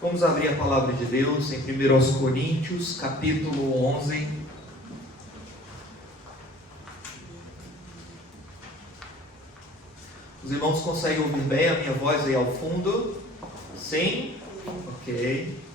Vamos abrir a palavra de Deus em 1 Coríntios, capítulo 11. Os irmãos conseguem ouvir bem a minha voz aí ao fundo? Sim? Ok.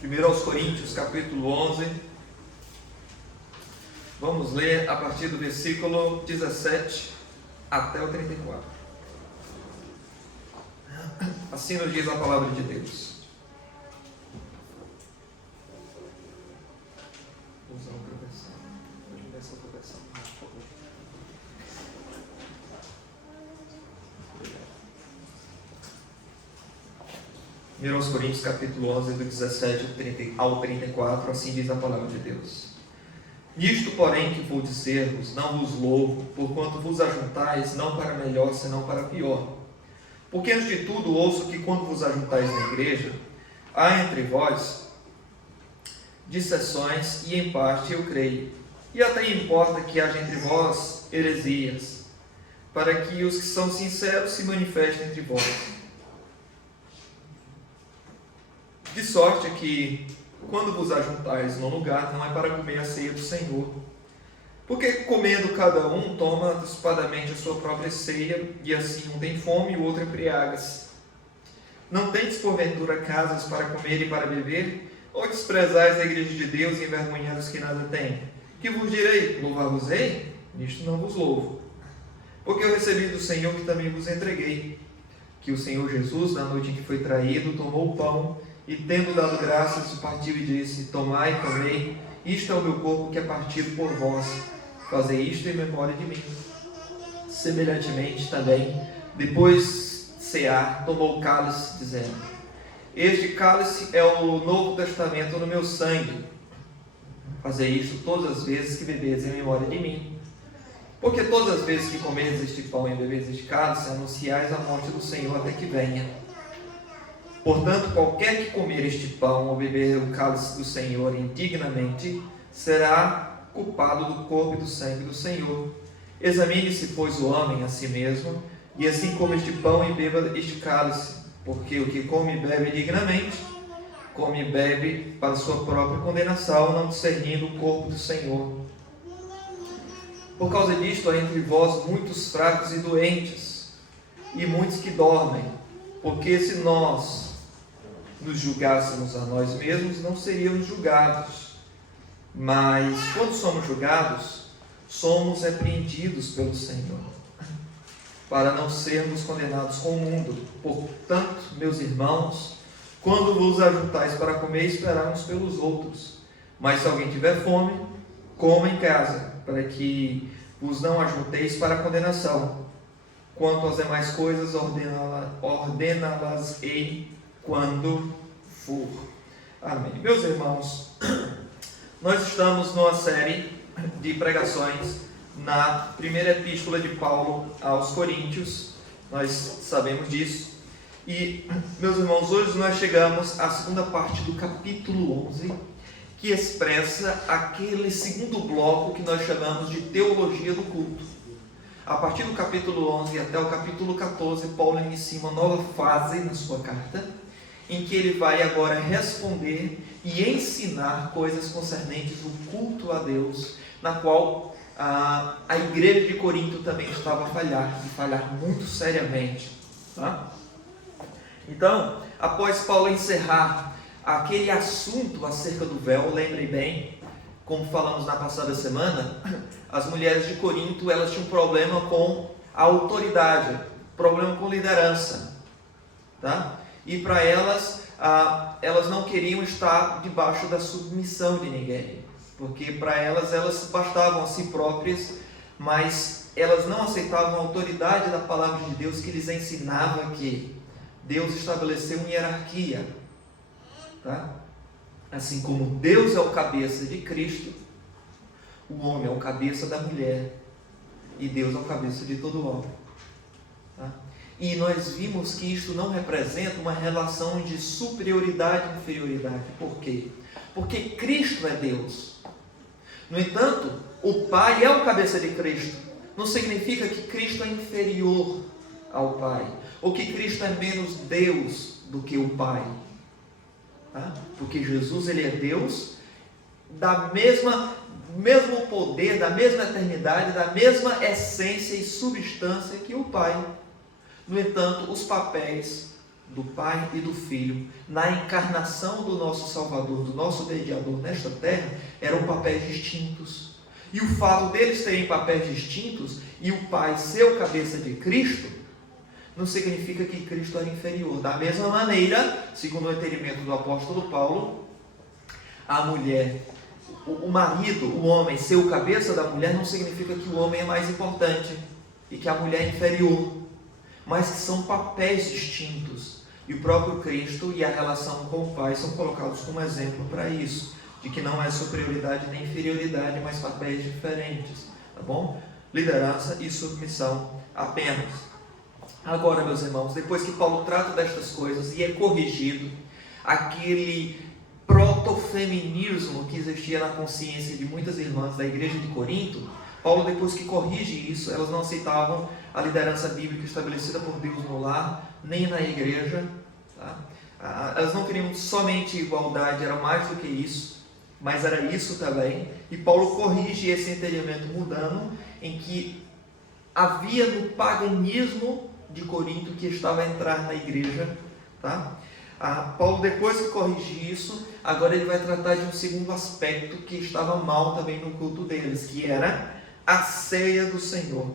Primeiro aos Coríntios, capítulo 11. Vamos ler a partir do versículo 17 até o 34. Assim nos diz a palavra de Deus. Vou usar outra versão. Pode ler essa outra versão, por favor. Primeiro aos Coríntios, capítulo 11, do 17 ao 34, assim diz a palavra de Deus. Nisto, porém, que vou dizer-vos, não vos louvo, porquanto vos ajuntais, não para melhor, senão para pior. Porque, antes de tudo, ouço que, quando vos ajuntais na igreja, há entre vós dissensões, e em parte eu creio. E até importa que haja entre vós heresias, para que os que são sinceros se manifestem entre vós. De sorte que, quando vos ajuntais num lugar, não é para comer a ceia do Senhor. Porque comendo cada um, toma antecipadamente a sua própria ceia, e assim um tem fome e o outro embriaga-se. Não tendes porventura casas para comer e para beber? Ou desprezais a igreja de Deus e envergonhais os que nada têm? Que vos direi? Louvar-vos-ei? Nisto não vos louvo. Porque eu recebi do Senhor que também vos entreguei, que o Senhor Jesus, na noite em que foi traído, tomou o pão, e tendo dado graças, partiu e disse: Tomai e comei, isto é o meu corpo que é partido por vós, fazei isto em memória de mim. Semelhantemente também, depois de cear, tomou o cálice, dizendo: Este cálice é o novo testamento no meu sangue, fazei isto todas as vezes que bebedes em memória de mim. Porque todas as vezes que comerdes este pão e bebedes este cálice, anunciais a morte do Senhor até que venha. Portanto, qualquer que comer este pão ou beber o cálice do Senhor indignamente, será culpado do corpo e do sangue do Senhor. Examine-se, pois, o homem a si mesmo, e assim coma este pão e beba este cálice, porque o que come e bebe indignamente, come e bebe para sua própria condenação, não discernindo o corpo do Senhor. Por causa disto, há entre vós muitos fracos e doentes, e muitos que dormem, porque se nós nos julgássemos a nós mesmos, não seríamos julgados. Mas, quando somos julgados, somos repreendidos pelo Senhor, para não sermos condenados com o mundo. Portanto, meus irmãos, quando vos ajuntais para comer, esperai uns pelos outros. Mas se alguém tiver fome, coma em casa, para que vos não ajunteis para a condenação. Quanto às demais coisas, ordená-las-ei quando for. Amém. Meus irmãos, nós estamos numa série de pregações na primeira epístola de Paulo aos Coríntios, nós sabemos disso. E, meus irmãos, hoje nós chegamos à segunda parte do capítulo 11, que expressa aquele segundo bloco que nós chamamos de teologia do culto. A partir do capítulo 11 até o capítulo 14, Paulo inicia uma nova fase na sua carta, em que ele vai agora responder e ensinar coisas concernentes ao culto a Deus, na qual a igreja de Corinto também estava a falhar, e falhar muito seriamente. Tá? Então, após Paulo encerrar aquele assunto acerca do véu, lembrem bem, como falamos na passada semana, as mulheres de Corinto, elas tinham um problema com a autoridade, problema com liderança, tá? E para elas, elas não queriam estar debaixo da submissão de ninguém, porque para elas bastavam a si próprias, mas elas não aceitavam a autoridade da palavra de Deus, que lhes ensinava que Deus estabeleceu uma hierarquia, tá? Assim como Deus é o cabeça de Cristo, o homem é o cabeça da mulher e Deus é o cabeça de todo homem. Tá? E nós vimos que isto não representa uma relação de superioridade e inferioridade. Por quê? Porque Cristo é Deus. No entanto, o Pai é o cabeça de Cristo. Não significa que Cristo é inferior ao Pai, ou que Cristo é menos Deus do que o Pai. Tá? Porque Jesus, ele é Deus da mesmo poder, da mesma eternidade, da mesma essência e substância que o Pai. No entanto, os papéis do Pai e do Filho na encarnação do nosso Salvador, do nosso mediador nesta terra, eram papéis distintos. E o fato deles terem papéis distintos e o Pai ser o cabeça de Cristo, não significa que Cristo era inferior. Da mesma maneira, segundo o entendimento do apóstolo Paulo, a mulher, o marido, o homem ser o cabeça da mulher não significa que o homem é mais importante e que a mulher é inferior, mas que são papéis distintos. E o próprio Cristo e a relação com o Pai são colocados como exemplo para isso, de que não é superioridade nem inferioridade, mas papéis diferentes, tá bom? Liderança e submissão apenas. Agora, meus irmãos, depois que Paulo trata destas coisas e é corrigido aquele protofeminismo que existia na consciência de muitas irmãs da igreja de Corinto, Paulo, depois que corrige isso, elas não aceitavam a liderança bíblica estabelecida por Deus no lar, nem na igreja. Tá? Elas não queriam somente igualdade, era mais do que isso, mas era isso também. E Paulo corrige esse entendimento mudando, em que havia no paganismo de Corinto que estava a entrar na igreja. Tá? Paulo, depois que corrige isso, agora ele vai tratar de um segundo aspecto que estava mal também no culto deles, que era a ceia do Senhor.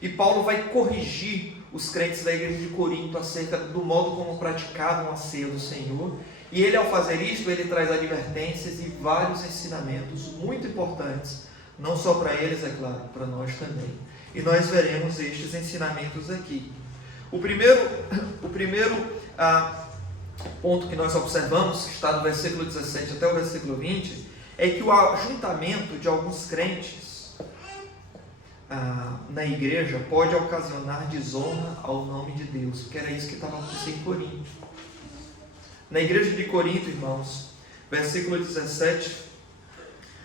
E Paulo vai corrigir os crentes da igreja de Corinto acerca do modo como praticavam a ceia do Senhor. E ele, ao fazer isto, ele traz advertências e vários ensinamentos muito importantes, não só para eles, é claro, para nós também. E nós veremos estes ensinamentos aqui. O primeiro ponto que nós observamos, que está do versículo 17 até o versículo 20, é que o ajuntamento de alguns crentes na igreja pode ocasionar desonra ao nome de Deus, porque era isso que estava acontecendo em Corinto. Na igreja de Corinto, irmãos, versículo 17,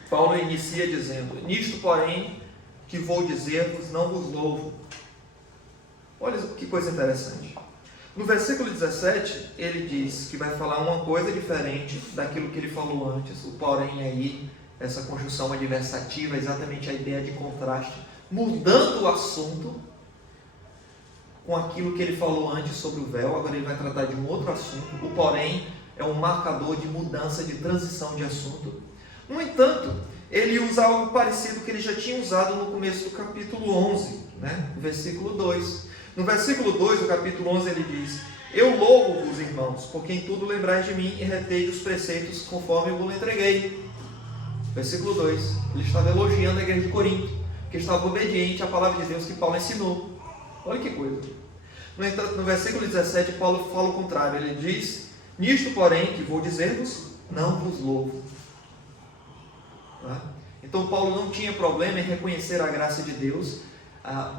Paulo inicia dizendo: nisto, porém, que vou dizer-vos, não vos louvo. Olha que coisa interessante. No versículo 17, ele diz que vai falar uma coisa diferente daquilo que ele falou antes. O porém aí, essa conjunção adversativa, exatamente a ideia de contraste, mudando o assunto com aquilo que ele falou antes sobre o véu. Agora ele vai tratar de um outro assunto. O porém é um marcador de mudança, de transição de assunto. No entanto, ele usa algo parecido que ele já tinha usado no começo do capítulo 11, versículo 2. No versículo 2 do capítulo 11 ele diz: eu louvo-vos, irmãos, porque em tudo lembrais de mim e retei os preceitos conforme eu vos entreguei. Versículo 2, ele estava elogiando a igreja de Corinto, que estava obediente à palavra de Deus que Paulo ensinou. Olha que coisa. No entanto, no versículo 17, Paulo fala o contrário. Ele diz: nisto, porém, que vou dizer-vos, não vos louvo. Tá? Então, Paulo não tinha problema em reconhecer a graça de Deus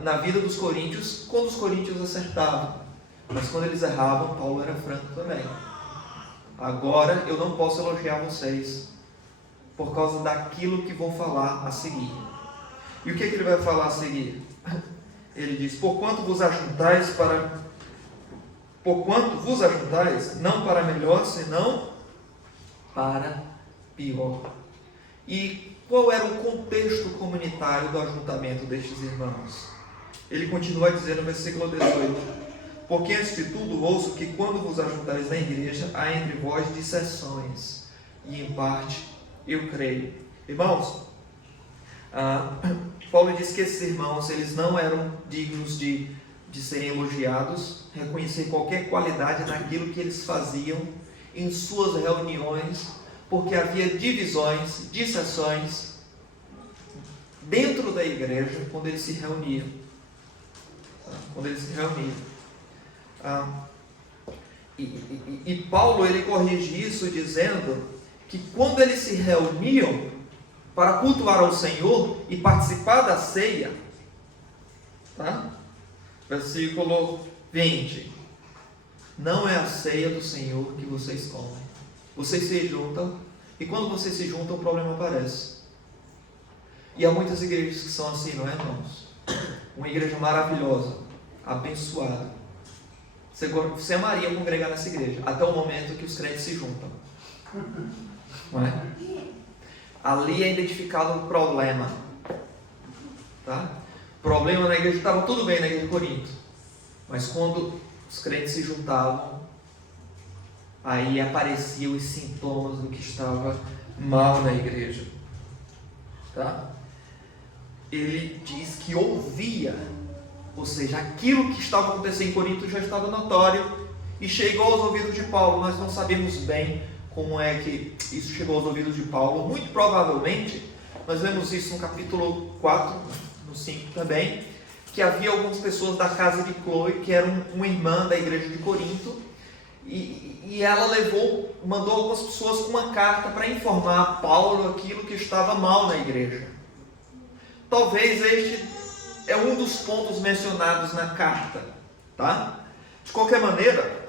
na vida dos coríntios, quando os coríntios acertavam. Mas quando eles erravam, Paulo era franco também. Agora, eu não posso elogiar vocês por causa daquilo que vou falar a seguir. E o que ele vai falar a seguir? Ele diz: porquanto vos ajuntais, não para melhor, senão para pior. E qual era o contexto comunitário do ajuntamento destes irmãos? Ele continua a dizer no versículo 18: porque antes de tudo ouço que quando vos ajuntares na igreja, há entre vós dissensões, e em parte eu creio. Irmãos, Paulo diz que esses irmãos, eles não eram dignos de serem elogiados, reconhecer qualquer qualidade naquilo que eles faziam em suas reuniões, porque havia divisões, dissensões dentro da igreja quando eles se reuniam. E Paulo, ele corrige isso dizendo que quando eles se reuniam, para cultuar ao Senhor e participar da ceia. Tá? Versículo 20. Não é a ceia do Senhor que vocês comem. Vocês se juntam, e quando vocês se juntam, o problema aparece. E há muitas igrejas que são assim, não é, irmãos? Uma igreja maravilhosa, abençoada. Você amaria congregar nessa igreja, até o momento que os crentes se juntam. Não é? Ali é identificado um problema. Tá? O problema na igreja estava tudo bem na igreja de Corinto. Mas quando os crentes se juntavam, aí apareciam os sintomas do que estava mal na igreja. Tá? Ele diz que ouvia, ou seja, aquilo que estava acontecendo em Corinto já estava notório e chegou aos ouvidos de Paulo. Nós não sabemos bem como é que isso chegou aos ouvidos de Paulo. Muito provavelmente, nós vemos isso no capítulo 4, no 5 também, que havia algumas pessoas da casa de Cloe, que eram uma irmã da igreja de Corinto, e ela mandou algumas pessoas com uma carta para informar a Paulo aquilo que estava mal na igreja. Talvez este é um dos pontos mencionados na carta, tá? De qualquer maneira,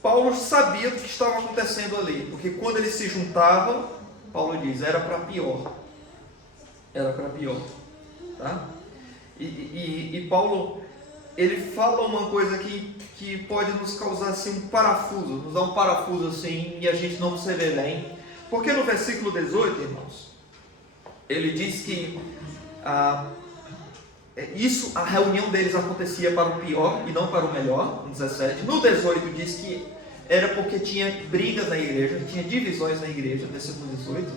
Paulo sabia do que estava acontecendo ali, porque quando eles se juntavam, Paulo diz, era para pior. Era para pior, tá? E Paulo, ele fala uma coisa que pode nos causar assim um parafuso, nos dar um parafuso assim, e a gente não se vê bem. Porque no versículo 18, irmãos, ele diz que a reunião deles acontecia para o pior e não para o melhor, no 17. No 18 diz que era porque tinha brigas na igreja, tinha divisões na igreja, versículo 18,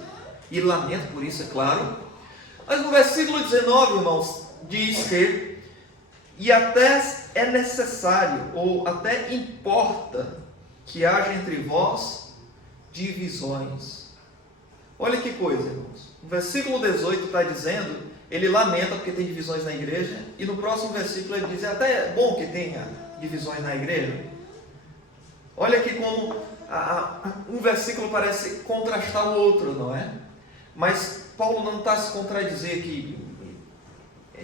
e lamento por isso, é claro. Mas no versículo 19, irmãos, diz que, e até é necessário, ou até importa, que haja entre vós divisões. Olha que coisa, irmãos. No versículo 18 está dizendo, ele lamenta porque tem divisões na igreja, e no próximo versículo ele diz, até é bom que tenha divisões na igreja. Olha aqui como um versículo parece contrastar o outro, não é? Mas Paulo não está a se contradizer aqui,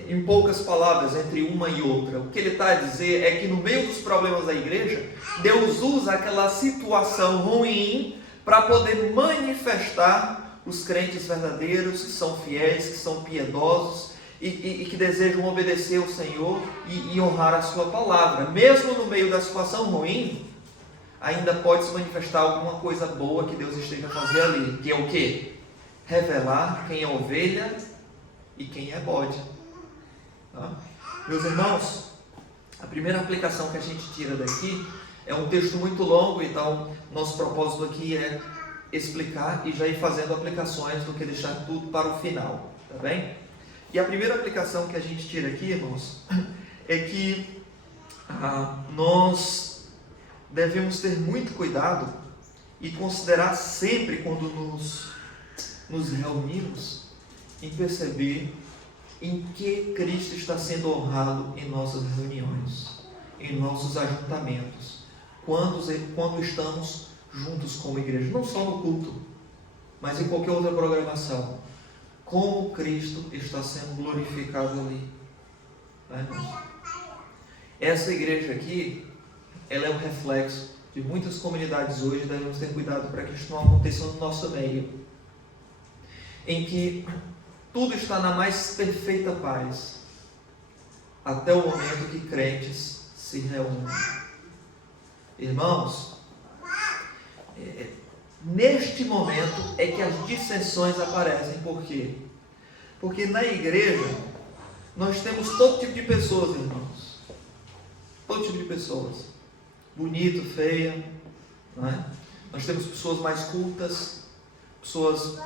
em poucas palavras, entre uma e outra. O que ele está a dizer é que no meio dos problemas da igreja, Deus usa aquela situação ruim para poder manifestar os crentes verdadeiros, que são fiéis, que são piedosos e que desejam obedecer ao Senhor e honrar a sua palavra. Mesmo no meio da situação ruim, ainda pode se manifestar alguma coisa boa que Deus esteja fazendo ali, que é o quê? Revelar quem é ovelha e quem é bode. Tá? Meus irmãos, a primeira aplicação que a gente tira daqui é um texto muito longo, então nosso propósito aqui é explicar e já ir fazendo aplicações do que deixar tudo para o final, tá bem? E a primeira aplicação que a gente tira aqui, irmãos, é que nós devemos ter muito cuidado e considerar sempre quando nos reunimos em perceber em que Cristo está sendo honrado em nossas reuniões, em nossos ajuntamentos, quando estamos juntos como igreja, não só no culto, mas em qualquer outra programação. Como Cristo está sendo glorificado ali. Tá? Essa igreja aqui, ela é um reflexo de muitas comunidades hoje. Devemos ter cuidado para que isso não aconteça no nosso meio, em que tudo está na mais perfeita paz, até o momento que crentes se reúnem. Irmãos, neste momento é que as dissensões aparecem. Por quê? Porque na igreja nós temos todo tipo de pessoas, irmãos. Todo tipo de pessoas. Bonito, feia, não é? Nós temos pessoas mais cultas, pessoas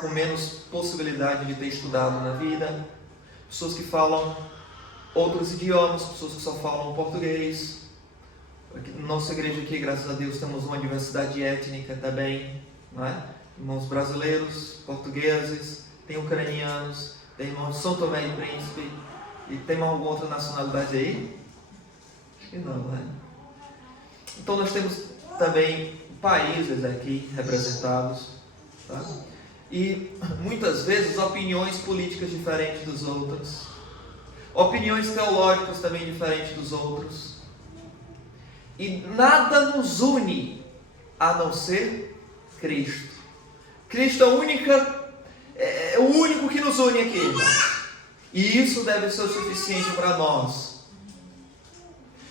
com menos possibilidade de ter estudado na vida, pessoas que falam outros idiomas, pessoas que só falam português. Na nossa igreja aqui, graças a Deus, temos uma diversidade étnica também, não é? Irmãos brasileiros, portugueses, tem ucranianos, tem irmãos de São Tomé e Príncipe, e tem alguma outra nacionalidade aí? Acho que não, né? Então nós temos também países aqui representados, tá? e muitas vezes opiniões políticas diferentes dos outros, opiniões teológicas também diferentes dos outros, e nada nos une a não ser Cristo. Cristo é o único que nos une aqui, irmãos. E isso deve ser o suficiente para nós.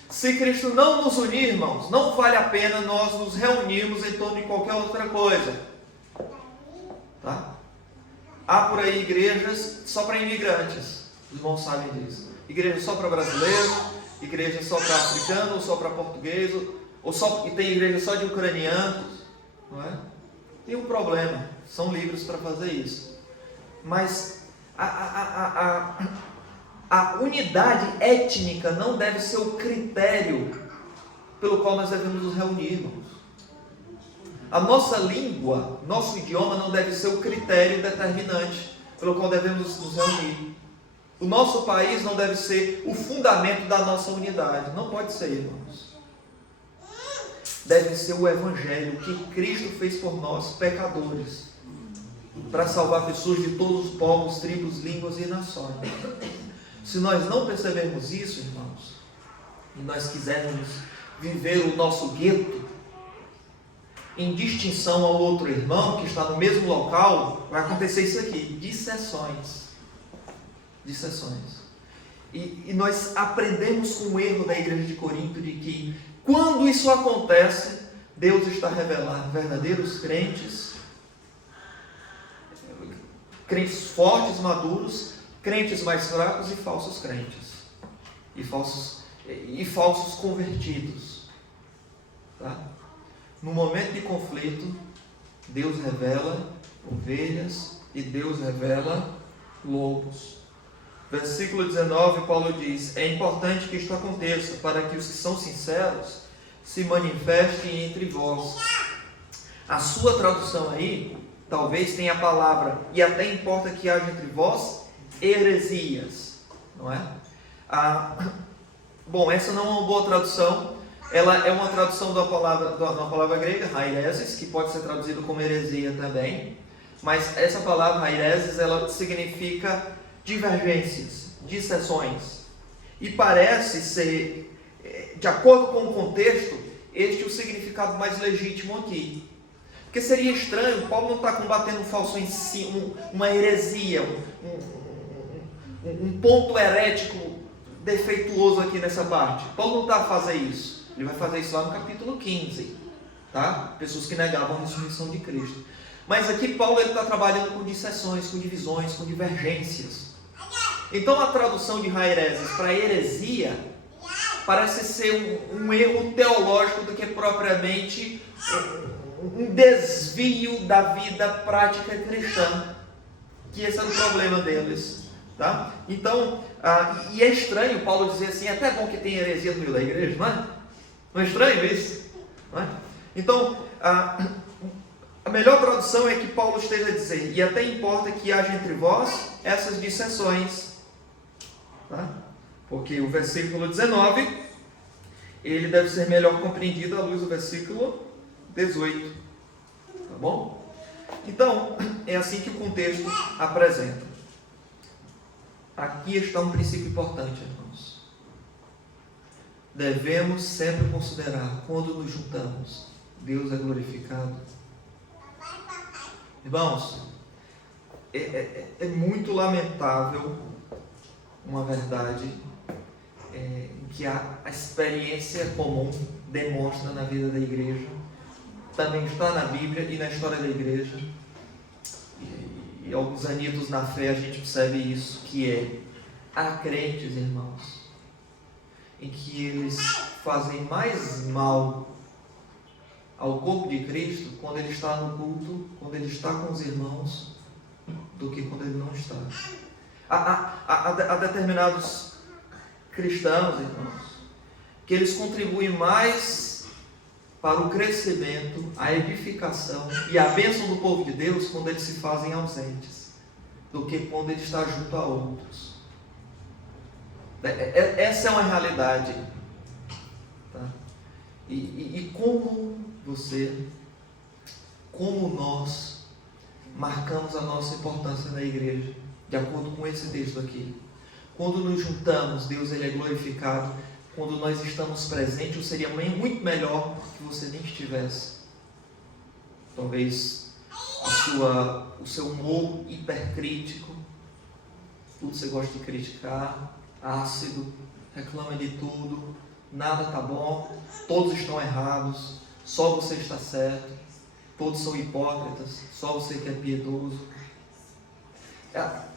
Se Cristo não nos unir, irmãos, não vale a pena nós nos reunirmos em torno de qualquer outra coisa. Tá? Há por aí igrejas só para imigrantes. Os irmãos sabem disso. Igreja só para brasileiro, igreja só para africano, ou só para português, e tem igreja só de ucranianos. Não é? Tem um problema. São livres para fazer isso. Mas a unidade étnica não deve ser o critério pelo qual nós devemos nos reunir, irmãos. A nossa língua, nosso idioma não deve ser o critério determinante pelo qual devemos nos reunir. O nosso país não deve ser o fundamento da nossa unidade. Não pode ser, irmãos. Deve ser o Evangelho, o que Cristo fez por nós, pecadores, para salvar pessoas de todos os povos, tribos, línguas e nações. Se nós não percebermos isso, irmãos, e nós quisermos viver o nosso gueto, em distinção ao outro irmão que está no mesmo local, vai acontecer isso aqui, dissessões. E nós aprendemos com o erro da igreja de Corinto de que, quando isso acontece, Deus está revelando verdadeiros crentes fortes, maduros, crentes mais fracos e falsos crentes, e falsos convertidos. Tá? No momento de conflito, Deus revela ovelhas e Deus revela lobos. Versículo 19, Paulo diz: é importante que isto aconteça, para que os que são sinceros se manifestem entre vós. A sua tradução aí, talvez tenha a palavra, e até importa que haja entre vós heresias, não é? Bom, essa não é uma boa tradução. Ela é uma tradução da palavra grega, haireses, que pode ser traduzido como heresia também. Mas essa palavra haireses, ela significa divergências, dissensões. E parece ser, de acordo com o contexto, este é o significado mais legítimo aqui. Porque seria estranho, Paulo não está combatendo um falso ensino, uma heresia, um ponto herético defeituoso aqui nessa parte. Paulo não está a fazer isso. Ele vai fazer isso lá no capítulo 15. Tá? Pessoas que negavam a ressurreição de Cristo. Mas aqui Paulo está trabalhando com dissensões, com divisões, com divergências. Então a tradução de haireses para heresia parece ser um erro teológico do que propriamente um desvio da vida prática cristã, que esse é o problema deles. Tá? Então, e é estranho Paulo dizer assim: é até bom que tem heresia no meio da igreja, não é? Não é estranho isso? Não é? Então, a melhor tradução é que Paulo esteja a dizer: e até importa que haja entre vós essas dissensões. Tá? Porque o versículo 19, ele deve ser melhor compreendido à luz do versículo 18. Tá bom? Então, é assim que o contexto apresenta. Aqui está um princípio importante, irmãos. Devemos sempre considerar, quando nos juntamos, Deus é glorificado. Irmãos, é muito lamentável uma verdade que a experiência comum demonstra na vida da igreja, também está na Bíblia e na história da igreja, e alguns anitos na fé a gente percebe isso, que há crentes, irmãos, em que eles fazem mais mal ao corpo de Cristo quando ele está no culto, quando ele está com os irmãos, do que quando ele não está. Há determinados cristãos, irmãos, que eles contribuem mais para o crescimento, a edificação e a bênção do povo de Deus quando eles se fazem ausentes, do que quando ele está junto a outros. Essa é uma realidade. Tá? E como nós marcamos a nossa importância na igreja, de acordo com esse texto aqui. Quando nos juntamos, Deus ele é glorificado. Quando nós estamos presentes, seria muito melhor que você nem estivesse. Talvez o seu humor hipercrítico, tudo você gosta de criticar, ácido, reclama de tudo, nada está bom, todos estão errados, só você está certo, todos são hipócritas, só você que é piedoso.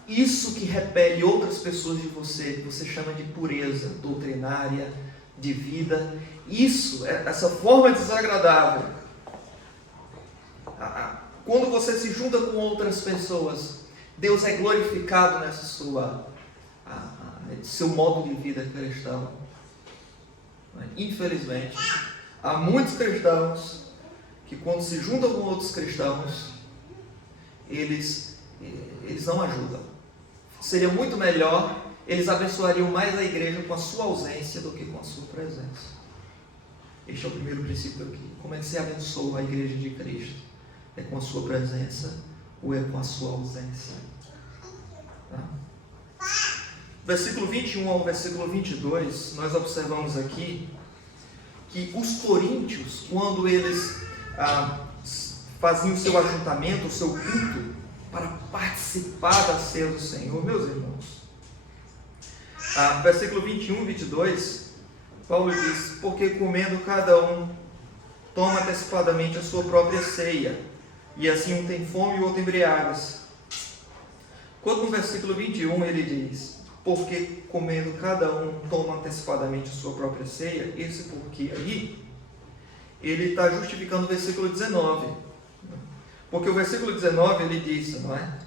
Isso que repele outras pessoas de você, que você chama de pureza doutrinária, de vida, essa forma desagradável. Quando você se junta com outras pessoas, Deus é glorificado nessa seu modo de vida cristão. Infelizmente, há muitos cristãos que quando se juntam com outros cristãos, eles não ajudam. Seria muito melhor, eles abençoariam mais a igreja com a sua ausência do que com a sua presença. Este é o primeiro princípio aqui. Como é que você abençoa a igreja de Cristo? É com a sua presença ou é com a sua ausência? Tá? Versículo 21 ao versículo 22, nós observamos aqui que os coríntios, quando eles faziam o seu ajuntamento, o seu culto, para participar da ceia do Senhor, meus irmãos, versículo 21 e 22, Paulo diz: porque comendo cada um, toma antecipadamente a sua própria ceia, e assim um tem fome e o outro embriaga-se. Quando no versículo 21 ele diz: porque comendo cada um, toma antecipadamente a sua própria ceia, esse porquê aí, ele está justificando o versículo 19. Porque o versículo 19 ele diz, não é?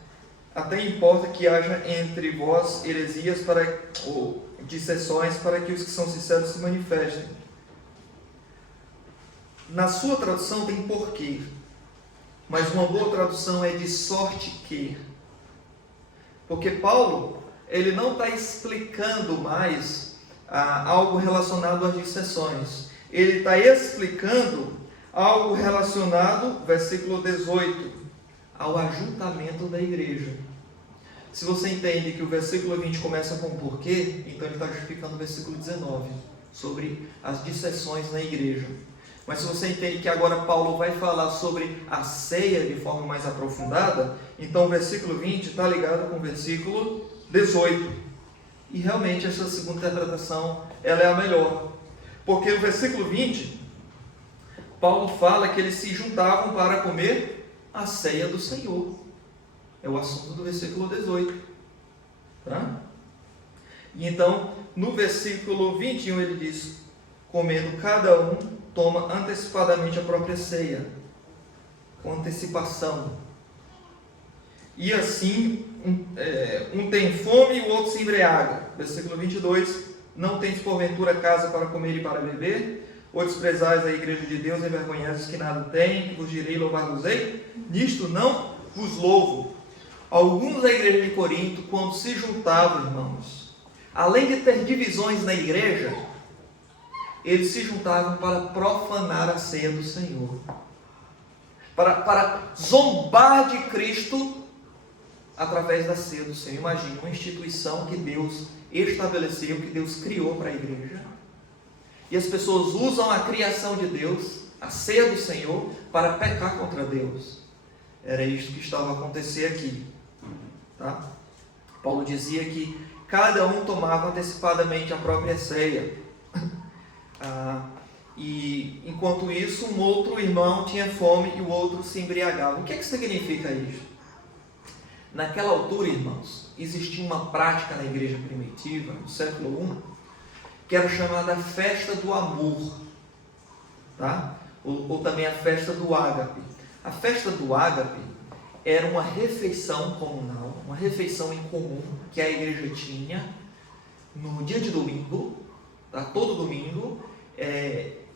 Até importa que haja entre vós heresias ou dissensões, para que os que são sinceros se manifestem. Na sua tradução tem porquê, mas uma boa tradução é de sorte que. Porque Paulo, ele não está explicando mais algo relacionado às dissensões. Ele está explicando algo relacionado, versículo 18, ao ajuntamento da igreja. Se você entende que o versículo 20 começa com porquê, então ele está justificando o versículo 19, sobre as dissensões na igreja. Mas se você entende que agora Paulo vai falar sobre a ceia de forma mais aprofundada, então o versículo 20 está ligado com o versículo 18. E realmente essa segunda interpretação, ela é a melhor. Porque no versículo 20, Paulo fala que eles se juntavam para comer a ceia do Senhor. É o assunto do versículo 18. Tá? E então, no versículo 21 ele diz: comendo cada um, toma antecipadamente a própria ceia. Com antecipação. E assim, um tem fome e o outro se embriaga. Versículo 22, não tens porventura casa para comer e para beber? Ou desprezais a igreja de Deus, envergonhados que nada têm, que vos direi, louvar-vos-ei? Nisto não vos louvo. Alguns da igreja de Corinto, quando se juntavam, irmãos, além de ter divisões na igreja, eles se juntavam para profanar a ceia do Senhor. Para zombar de Cristo através da ceia do Senhor. Imagina, uma instituição que Deus estabeleceu, que Deus criou para a igreja. E as pessoas usam a criação de Deus, a ceia do Senhor, para pecar contra Deus. Era isto que estava a acontecer aqui. Tá? Paulo dizia que cada um tomava antecipadamente a própria ceia. E enquanto isso, um outro irmão tinha fome e o outro se embriagava. O que é que significa isso? Naquela altura, irmãos, existia uma prática na igreja primitiva, no século I, que era chamada festa do amor, tá? ou também a festa do ágape. A festa do ágape era uma refeição comunal, uma refeição em comum que a igreja tinha no dia de domingo, tá? Todo domingo,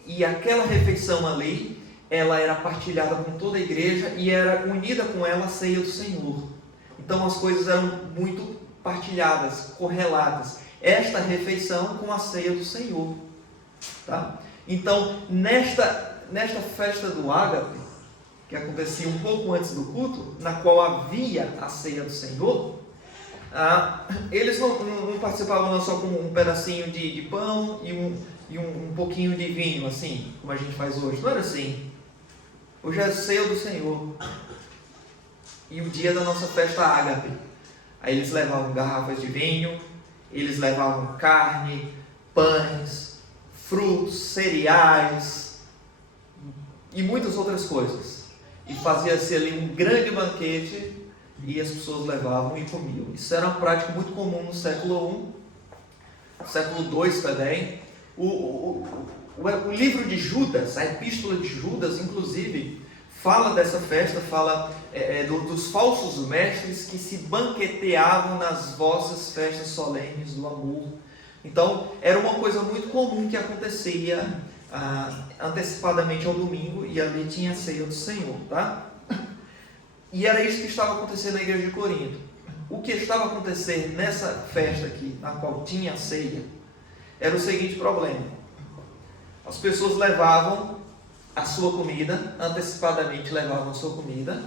e aquela refeição ali, ela era partilhada com toda a igreja e era unida com ela a ceia do Senhor. Então as coisas eram muito partilhadas, correlatas. Esta refeição com a ceia do Senhor. Tá? Então, nesta festa do ágape, que acontecia um pouco antes do culto, na qual havia a ceia do Senhor, eles não participavam não só com um pedacinho de pão e um pouquinho de vinho, assim, como a gente faz hoje. Não era assim. Hoje é a ceia do Senhor. E o dia da nossa festa ágape. Aí eles levavam garrafas de vinho, eles levavam carne, pães, frutos, cereais e muitas outras coisas. E fazia-se ali um grande banquete e as pessoas levavam e comiam. Isso era uma prática muito comum no século I, no século II também. O livro de Judas, a epístola de Judas, inclusive, fala dessa festa, fala dos falsos mestres que se banqueteavam nas vossas festas solenes do amor. Então, era uma coisa muito comum que acontecia antecipadamente ao domingo, e ali tinha a ceia do Senhor, tá? E era isso que estava acontecendo na igreja de Corinto. O que estava acontecendo nessa festa aqui, na qual tinha a ceia, era o seguinte problema: as pessoas levavam a sua comida, antecipadamente levavam a sua comida,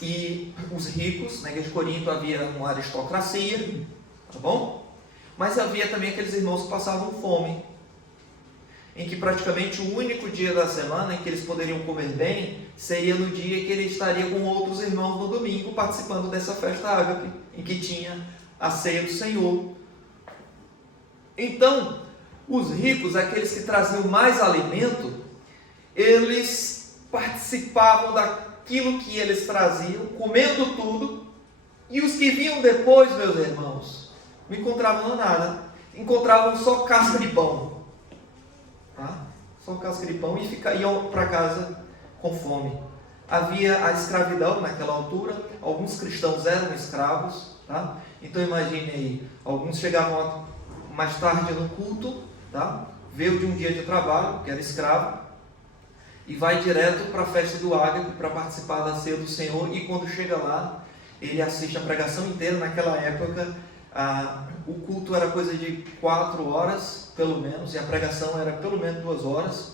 e os ricos, na igreja de Corinto havia uma aristocracia, tá bom? Mas havia também aqueles irmãos que passavam fome, em que praticamente o único dia da semana em que eles poderiam comer bem seria no dia que ele estaria com outros irmãos no domingo, participando dessa festa ágape, em que tinha a ceia do Senhor. Então, os ricos, aqueles que traziam mais alimento, eles participavam daquilo que eles traziam, comendo tudo, e os que vinham depois, meus irmãos, não encontravam nada, encontravam só casca de pão, tá? Só casca de pão, e iam para casa com fome. Havia a escravidão naquela altura, alguns cristãos eram escravos, tá? Então imagine aí, alguns chegavam mais tarde no culto, tá? Veio de um dia de trabalho, que era escravo, e vai direto para a festa do ágape para participar da ceia do Senhor, e quando chega lá, ele assiste a pregação inteira. Naquela época, o culto era coisa de 4 horas, pelo menos, e a pregação era pelo menos 2 horas,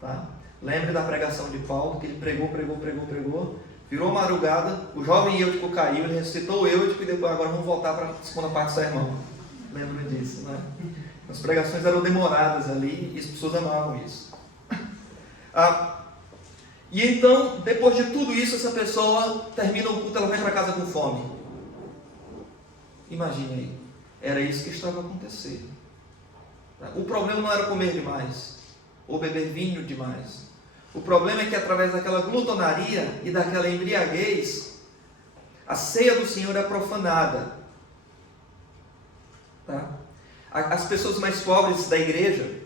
tá? Lembre da pregação de Paulo, que ele pregou, virou madrugada, o jovem Eutico caiu, ele ressuscitou o Eutico, e depois agora vamos voltar para a segunda parte do sermão. Lembro disso, né? As pregações eram demoradas ali, e as pessoas amavam isso. E então, depois de tudo isso, essa pessoa termina o culto, ela vai para casa com fome. Imagine aí, era isso que estava acontecendo. O problema não era comer demais, ou beber vinho demais. O problema é que através daquela glutonaria e daquela embriaguez, a ceia do Senhor é profanada. Tá? As pessoas mais pobres da igreja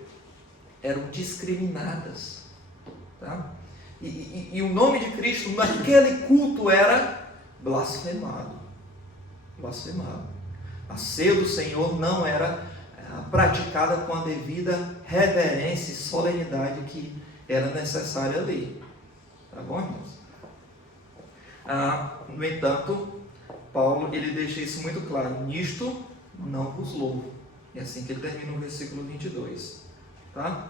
eram discriminadas. Tá? E o nome de Cristo naquele culto era blasfemado. Blasfemado. A ceia do Senhor não era praticada com a devida reverência e solenidade que era necessária ali. Tá bom, irmãos? No entanto, Paulo ele deixa isso muito claro: nisto não vos louvo. É assim que ele termina o versículo 22. Tá?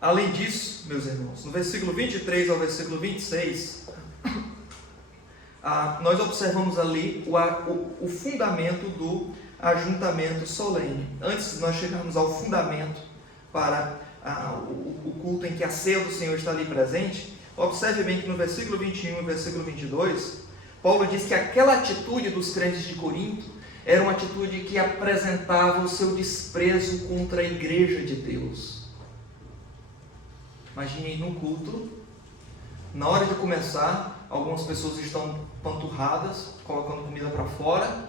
Além disso, meus irmãos, no versículo 23 ao versículo 26, nós observamos ali o fundamento do ajuntamento solene. Antes de nós chegarmos ao fundamento para o culto em que a ceia do Senhor está ali presente, observe bem que no versículo 21 e versículo 22, Paulo diz que aquela atitude dos crentes de Corinto era uma atitude que apresentava o seu desprezo contra a igreja de Deus. Imagine no culto, na hora de começar, algumas pessoas estão panturradas, colocando comida para fora.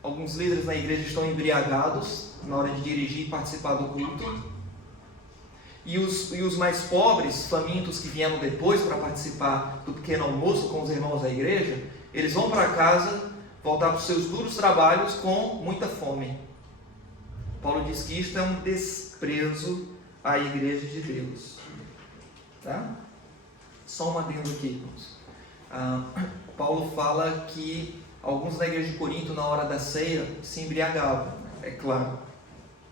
Alguns líderes na igreja estão embriagados na hora de dirigir e participar do culto. E os mais pobres, famintos, que vieram depois para participar do pequeno almoço com os irmãos da igreja, eles vão para casa, voltar para os seus duros trabalhos com muita fome. Paulo diz que isto é um desprezo à igreja de Deus. Tá? Só um adendo aqui, irmãos. Paulo fala que alguns da igreja de Corinto, na hora da ceia, se embriagavam. É claro,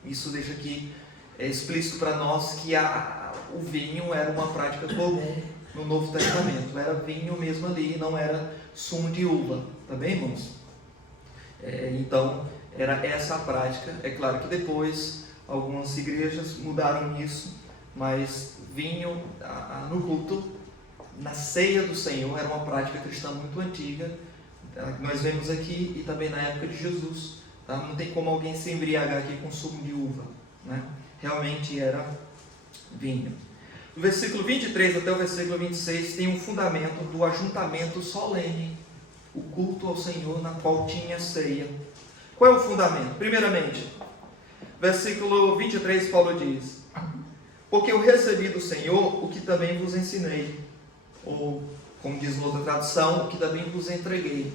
isso deixa aqui explícito para nós que a o vinho era uma prática comum no Novo Testamento. Era vinho mesmo ali, não era sumo de uva. Tá bem, irmãos? Então, era essa a prática. É claro que depois algumas igrejas mudaram isso, mas vinho no culto, na ceia do Senhor, era uma prática cristã muito antiga. Nós vemos aqui e também na época de Jesus. Tá? Não tem como alguém se embriagar aqui com sumo de uva, né? Realmente era vinho. Do versículo 23 até o versículo 26 tem um fundamento do ajuntamento solene, o culto ao Senhor na qual tinha ceia. Qual é o fundamento? Primeiramente, versículo 23, Paulo diz: porque eu recebi do Senhor o que também vos ensinei, ou, como diz noutra tradução, o que também vos entreguei.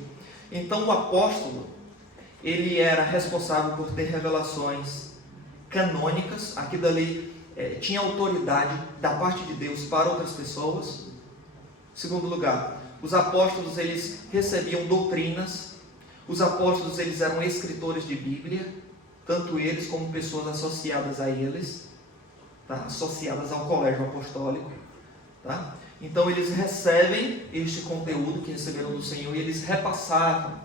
Então o apóstolo, ele era responsável por ter revelações canônicas, aqui dali tinha autoridade da parte de Deus para outras pessoas. Segundo lugar, os apóstolos, eles recebiam doutrinas. Os apóstolos, eles eram escritores de Bíblia, tanto eles como pessoas associadas a eles, tá? Associadas ao colégio apostólico, tá? Então eles recebem este conteúdo que receberam do Senhor e eles repassavam,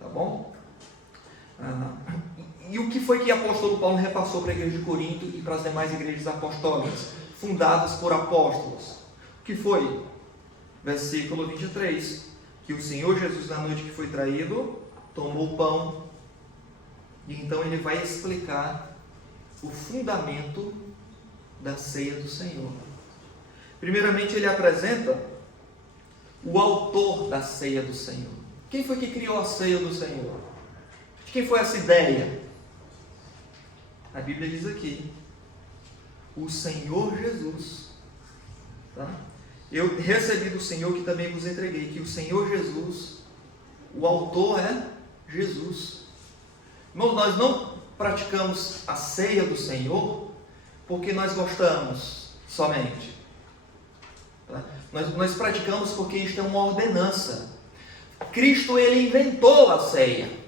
tá bom? E o que foi que o apóstolo Paulo repassou para a igreja de Corinto e para as demais igrejas apostólicas, fundadas por apóstolos? O que foi? Versículo 23, que o Senhor Jesus, na noite que foi traído, tomou o pão, e então ele vai explicar o fundamento da ceia do Senhor. Primeiramente, ele apresenta o autor da ceia do Senhor. Quem foi que criou a ceia do Senhor? De quem foi essa ideia? A Bíblia diz aqui: o Senhor Jesus. Tá? Eu recebi do Senhor que também vos entreguei, que o Senhor Jesus, o autor é Jesus. Irmãos, nós não praticamos a ceia do Senhor porque nós gostamos somente. Tá? Nós praticamos porque isto é uma ordenança. Cristo, ele inventou a ceia.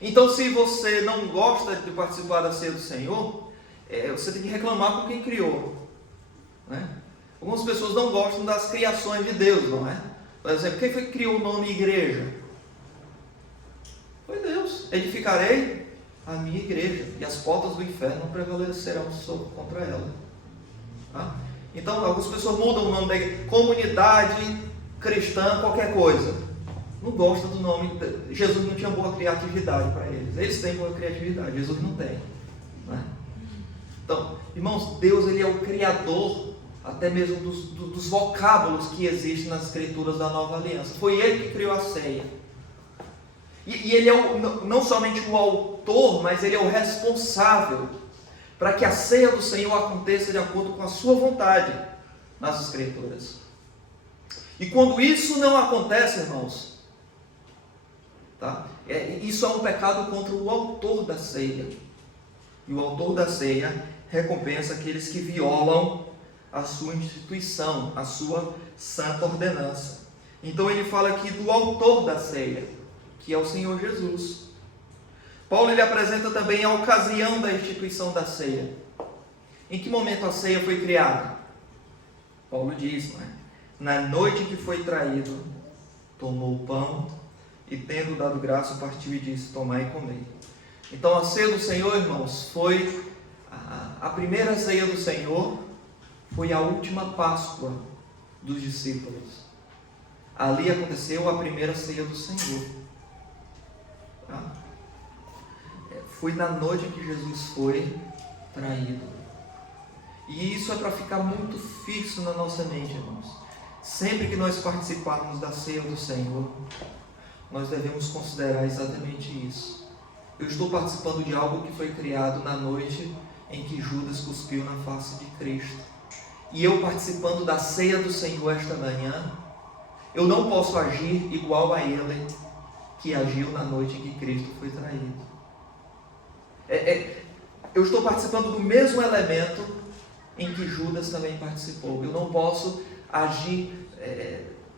Então, se você não gosta de participar da ceia do Senhor, você tem que reclamar com quem criou, né? Algumas pessoas não gostam das criações de Deus, não é? Por exemplo, quem foi que criou o nome igreja? Foi Deus. Edificarei a minha igreja, e as portas do inferno não prevalecerão contra ela. Tá? Então, algumas pessoas mudam o nome da igreja, comunidade cristã, qualquer coisa. Não gostam do nome. Jesus não tinha boa criatividade para eles. Eles têm boa criatividade, Jesus não tem. Né? Então, irmãos, Deus, ele é o criador até mesmo dos vocábulos que existem nas escrituras da Nova Aliança. Foi ele que criou a ceia. E ele é não somente o autor, mas ele é o responsável para que a ceia do Senhor aconteça de acordo com a sua vontade nas escrituras. E quando isso não acontece, irmãos, tá? Isso é um pecado contra o autor da ceia. E o autor da ceia recompensa aqueles que violam a sua instituição, a sua santa ordenança. Então ele fala aqui do autor da ceia, que é o Senhor Jesus. Paulo, ele apresenta também a ocasião da instituição da ceia. Em que momento a ceia foi criada? Paulo diz, né? Na noite que foi traído, tomou o pão e, tendo dado graça, partiu e disse: tomai e comei. Então a ceia do Senhor, irmãos, foi a primeira ceia do Senhor, foi a última Páscoa dos discípulos. Ali aconteceu a primeira ceia do Senhor. Tá? Foi na noite em que Jesus foi traído. E isso é para ficar muito fixo na nossa mente, irmãos. Sempre que nós participarmos da ceia do Senhor, nós devemos considerar exatamente isso. Eu estou participando de algo que foi criado na noite em que Judas cuspiu na face de Cristo. E eu participando da ceia do Senhor esta manhã, eu não posso agir igual a ele que agiu na noite em que Cristo foi traído. Eu estou participando do mesmo elemento em que Judas também participou. Eu não posso agir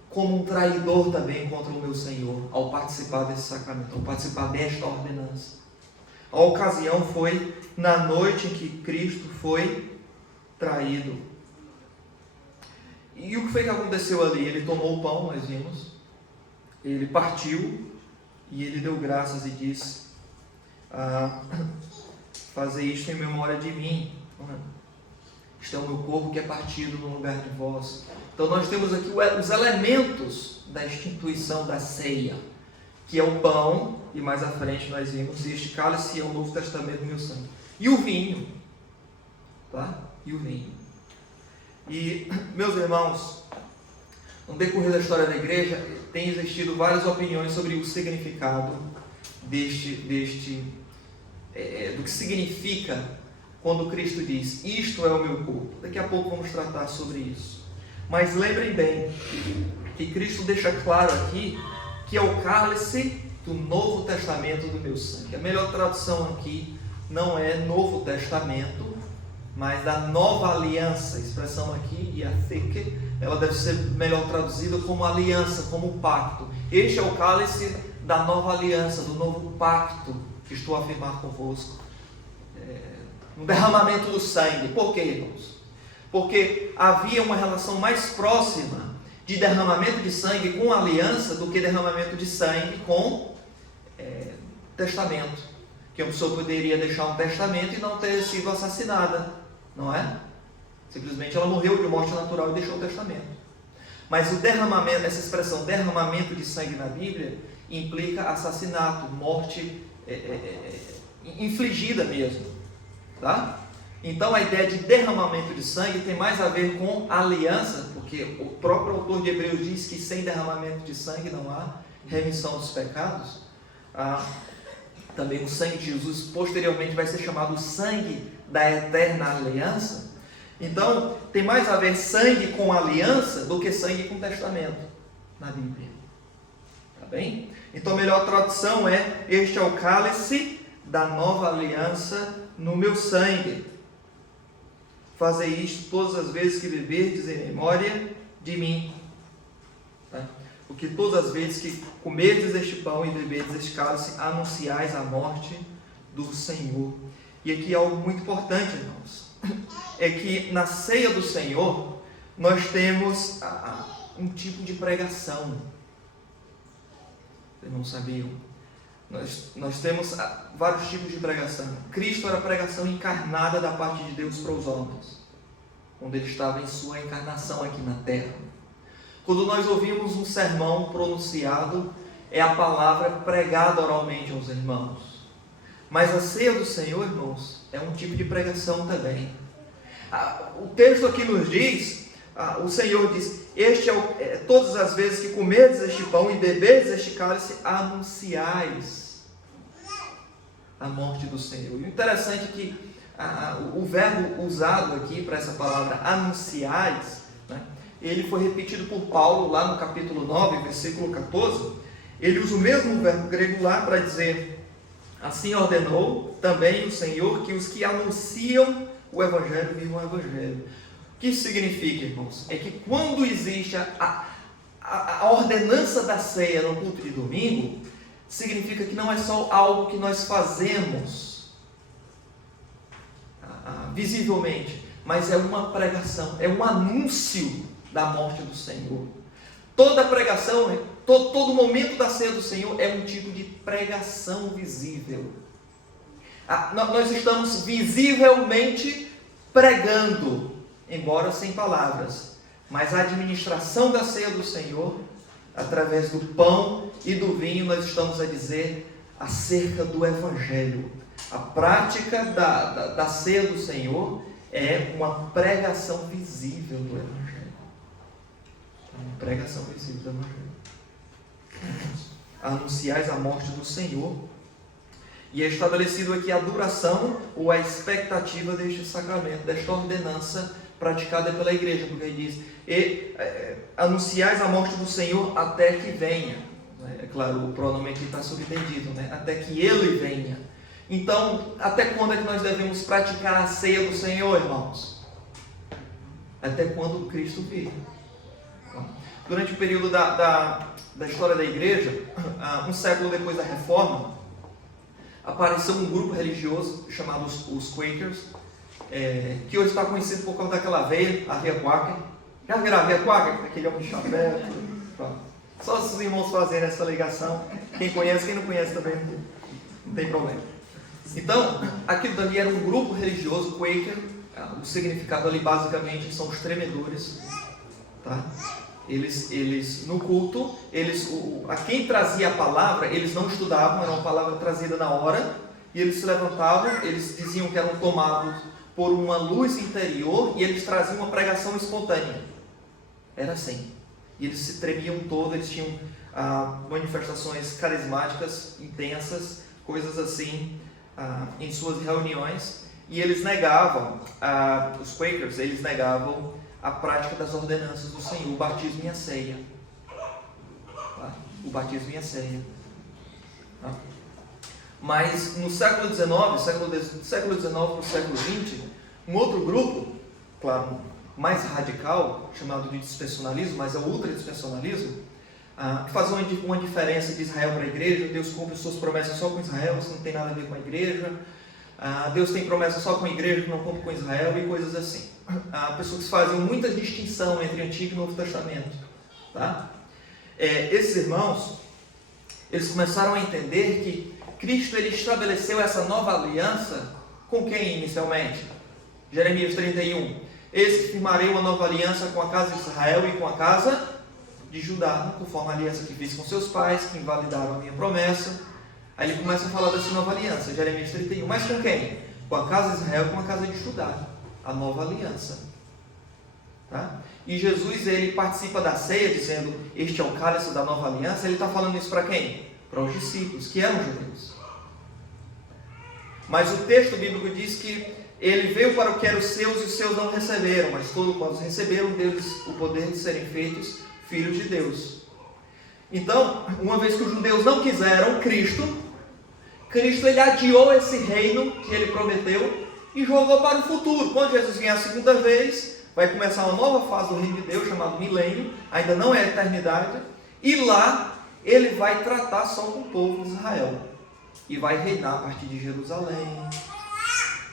como um traidor também contra o meu Senhor ao participar desse sacramento, ao participar desta ordenança. A ocasião foi na noite em que Cristo foi traído. E o que foi que aconteceu ali? Ele tomou o pão, nós vimos, ele partiu e ele deu graças e disse: fazer isto em memória de mim. Isto é o meu corpo que é partido no lugar de vós. Então nós temos aqui os elementos da instituição da ceia, que é o pão, e mais à frente nós vimos, este cálice é o Novo Testamento, meu sangue. E o vinho, tá? E o vinho. E, meus irmãos, no decorrer da história da igreja, tem existido várias opiniões sobre o significado do que significa quando Cristo diz: isto é o meu corpo. Daqui a pouco vamos tratar sobre isso. Mas lembrem bem que Cristo deixa claro aqui que é o cálice do Novo Testamento do meu sangue. A melhor tradução aqui não é Novo Testamento, mas da Nova Aliança. A expressão aqui, Yatheke, ela deve ser melhor traduzida como aliança, como pacto. Este é o cálice da Nova Aliança, do novo pacto que estou a afirmar convosco. Um derramamento do sangue. Por quê, irmãos? Porque havia uma relação mais próxima de derramamento de sangue com aliança do que derramamento de sangue com testamento. Que a pessoa poderia deixar um testamento e não ter sido assassinada, não é? Simplesmente ela morreu de morte natural e deixou o testamento. Mas o derramamento, essa expressão derramamento de sangue na Bíblia, implica assassinato, morte infligida mesmo, tá? Então a ideia de derramamento de sangue tem mais a ver com aliança, porque o próprio autor de Hebreus diz que sem derramamento de sangue não há remissão dos pecados. Também o sangue de Jesus posteriormente vai ser chamado sangue da eterna aliança. Então tem mais a ver sangue com aliança do que sangue com testamento na Bíblia, tá bem? Então a melhor tradução é: este é o cálice da nova aliança no meu sangue. Fazei isto todas as vezes que beberdes em memória de mim. Tá? Porque todas as vezes que comerdes este pão e beberdes este cálice, anunciais a morte do Senhor. E aqui algo muito importante, irmãos, é que na ceia do Senhor nós temos um tipo de pregação. Vocês não sabiam? Nós temos vários tipos de pregação. Cristo era a pregação encarnada da parte de Deus para os homens, quando Ele estava em sua encarnação aqui na terra. Quando nós ouvimos um sermão pronunciado, é a palavra pregada oralmente aos irmãos. Mas a ceia do Senhor, irmãos, é um tipo de pregação também. O texto aqui nos diz, o Senhor diz: todas as vezes que comerdes este pão e beberdes este cálice, anunciais a morte do Senhor. E o interessante é que o verbo usado aqui para essa palavra anunciais, né, ele foi repetido por Paulo lá no capítulo 9, versículo 14. Ele usa o mesmo verbo grego lá para dizer: assim ordenou também o Senhor que os que anunciam o Evangelho vivam o Evangelho. O que isso significa, irmãos? É que quando existe a ordenança da ceia no culto de domingo, significa que não é só algo que nós fazemos visivelmente, mas é uma pregação, é um anúncio da morte do Senhor. Toda pregação, todo momento da ceia do Senhor é um tipo de pregação visível. Nós estamos visivelmente pregando, embora sem palavras, mas a administração da ceia do Senhor, através do pão e do vinho, nós estamos a dizer acerca do Evangelho. A prática da ceia do Senhor é uma pregação visível do Evangelho. Uma pregação visível do Evangelho. Anunciais a morte do Senhor. E é estabelecido aqui a duração ou a expectativa deste sacramento, desta ordenança praticada pela igreja, porque ele diz: anunciais a morte do Senhor até que venha. É claro, o pronome aqui está subentendido, né? Até que Ele venha. Então, até quando é que nós devemos praticar a ceia do Senhor, irmãos? Até quando Cristo vir. Durante o período da história da igreja, um século depois da Reforma, apareceu um grupo religioso chamado os Quakers, que hoje está conhecido por causa daquela veia, a veia Quaker. Já viram a veia Quaker? Aquele homem de chapéu. Só se os irmãos fazerem essa ligação. Quem conhece, quem não conhece também não tem problema. Então, aquilo dali era um grupo religioso, Quaker. O significado ali basicamente são os tremedores. Tá? Eles no culto, a quem trazia a palavra, eles não estudavam, era uma palavra trazida na hora, e eles se levantavam, eles diziam que eram tomados por uma luz interior, e eles traziam uma pregação espontânea. Era assim. E eles se tremiam todos, eles tinham manifestações carismáticas, intensas, coisas assim, em suas reuniões, e eles negavam, os Quakers, eles negavam a prática das ordenanças do Senhor, o batismo e a ceia. Tá? O batismo e a ceia. Tá? Mas no século XIX para o século XX, um outro grupo, claro, mais radical, chamado de dispensacionalismo, mas é o ultradispensacionalismo, que faz uma diferença de Israel para a igreja. Deus cumpre suas promessas só com Israel, isso não tem nada a ver com a igreja. Deus tem promessa só com a igreja, que não cumpre com Israel, e coisas assim. Pessoas que fazem muita distinção entre Antigo e Novo Testamento. Tá? Esses irmãos, eles começaram a entender que Cristo ele estabeleceu essa nova aliança com quem inicialmente? Jeremias 31. Eis que firmarei uma nova aliança com a casa de Israel e com a casa de Judá, conforme a aliança que fiz com seus pais, que invalidaram a minha promessa. Aí ele começa a falar dessa nova aliança, Jeremias 31. Mas com quem? Com a casa de Israel e com a casa de Judá. A nova aliança. Tá? E Jesus ele participa da ceia dizendo, este é o cálice da nova aliança. Ele está falando isso para quem? Para os discípulos, que eram judeus. Mas o texto bíblico diz que ele veio para o que eram os seus e os seus não receberam, mas todos quantos receberam deles o poder de serem feitos filhos de Deus. Então, uma vez que os judeus não quiseram Cristo ele adiou esse reino que ele prometeu e jogou para o futuro. Quando Jesus vier a segunda vez, vai começar uma nova fase do reino de Deus, chamado milênio, ainda não é a eternidade, e lá ele vai tratar só com o povo de Israel, e vai reinar a partir de Jerusalém.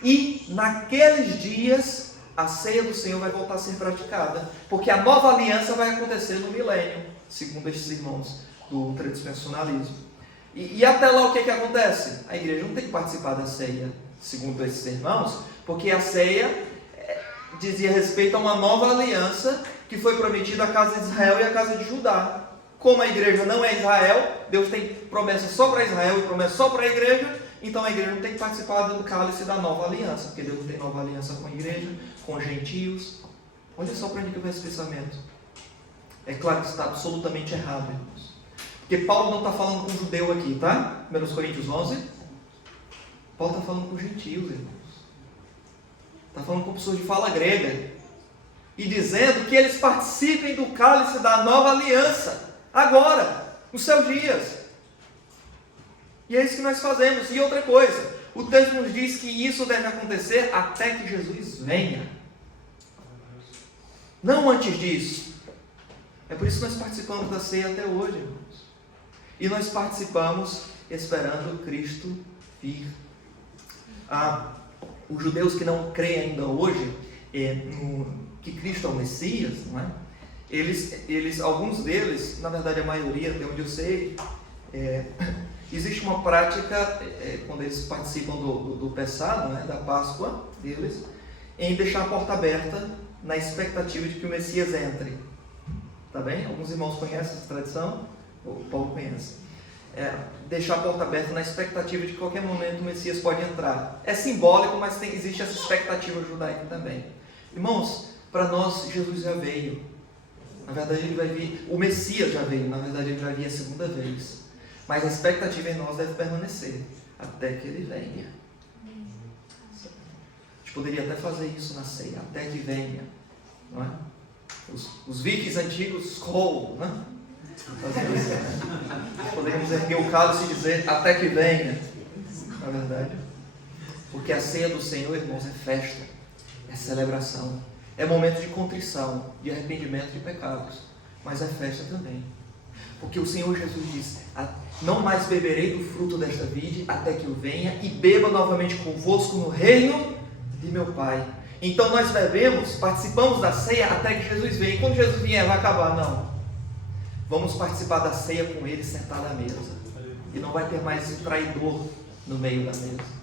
E naqueles dias, a ceia do Senhor vai voltar a ser praticada, porque a nova aliança vai acontecer no milênio, segundo estes irmãos do ultradispensacionalismo. E até lá o que acontece? A igreja não tem que participar da ceia, segundo esses irmãos, porque a ceia dizia respeito a uma nova aliança que foi prometida à casa de Israel e à casa de Judá. Como a igreja não é Israel, Deus tem promessa só para Israel e promessa só para a igreja, então a igreja não tem que participar do cálice da nova aliança, porque Deus tem nova aliança com a igreja, com os gentios. Olha só para onde que vai esse pensamento. É claro que está absolutamente errado, irmãos. Porque Paulo não está falando com judeu aqui, tá? 1 Coríntios 11. Paulo está falando com gentios, irmãos. Está falando com pessoas de fala grega. E dizendo que eles participem do cálice da nova aliança. Agora, nos seus dias. E é isso que nós fazemos. E outra coisa, o texto nos diz que isso deve acontecer até que Jesus venha. Não antes disso. É por isso que nós participamos da ceia até hoje, irmãos. E nós participamos esperando Cristo vir. Os judeus que não creem ainda hoje que Cristo é o Messias, não é? Alguns deles, na verdade a maioria, até onde eu sei, existe uma prática, quando eles participam do Pessah, não é? Da Páscoa deles, em deixar a porta aberta na expectativa de que o Messias entre. Tá bem? Alguns irmãos conhecem essa tradição? O Paulo conhece. Deixar a porta aberta na expectativa de que a qualquer momento o Messias pode entrar. É simbólico, mas existe essa expectativa judaica também. Irmãos, para nós Jesus já veio. Na verdade ele vai vir, o Messias já veio, na verdade ele vai vir a segunda vez. Mas a expectativa em nós deve permanecer até que ele venha. A gente poderia até fazer isso na ceia, até que venha. Não é? Os vikings antigos, Skol, né? Poderíamos erguer o cálice e dizer até que venha, na verdade, porque a ceia do Senhor, irmãos, é festa, é celebração, é momento de contrição, de arrependimento de pecados, mas é festa também, porque o Senhor Jesus disse: não mais beberei do fruto desta vide até que eu venha e beba novamente convosco no reino de meu Pai. Então nós bebemos, participamos da ceia até que Jesus venha. E quando Jesus vier, vai acabar? Não. Vamos participar da ceia com Ele sentado à mesa. E não vai ter mais um traidor no meio da mesa.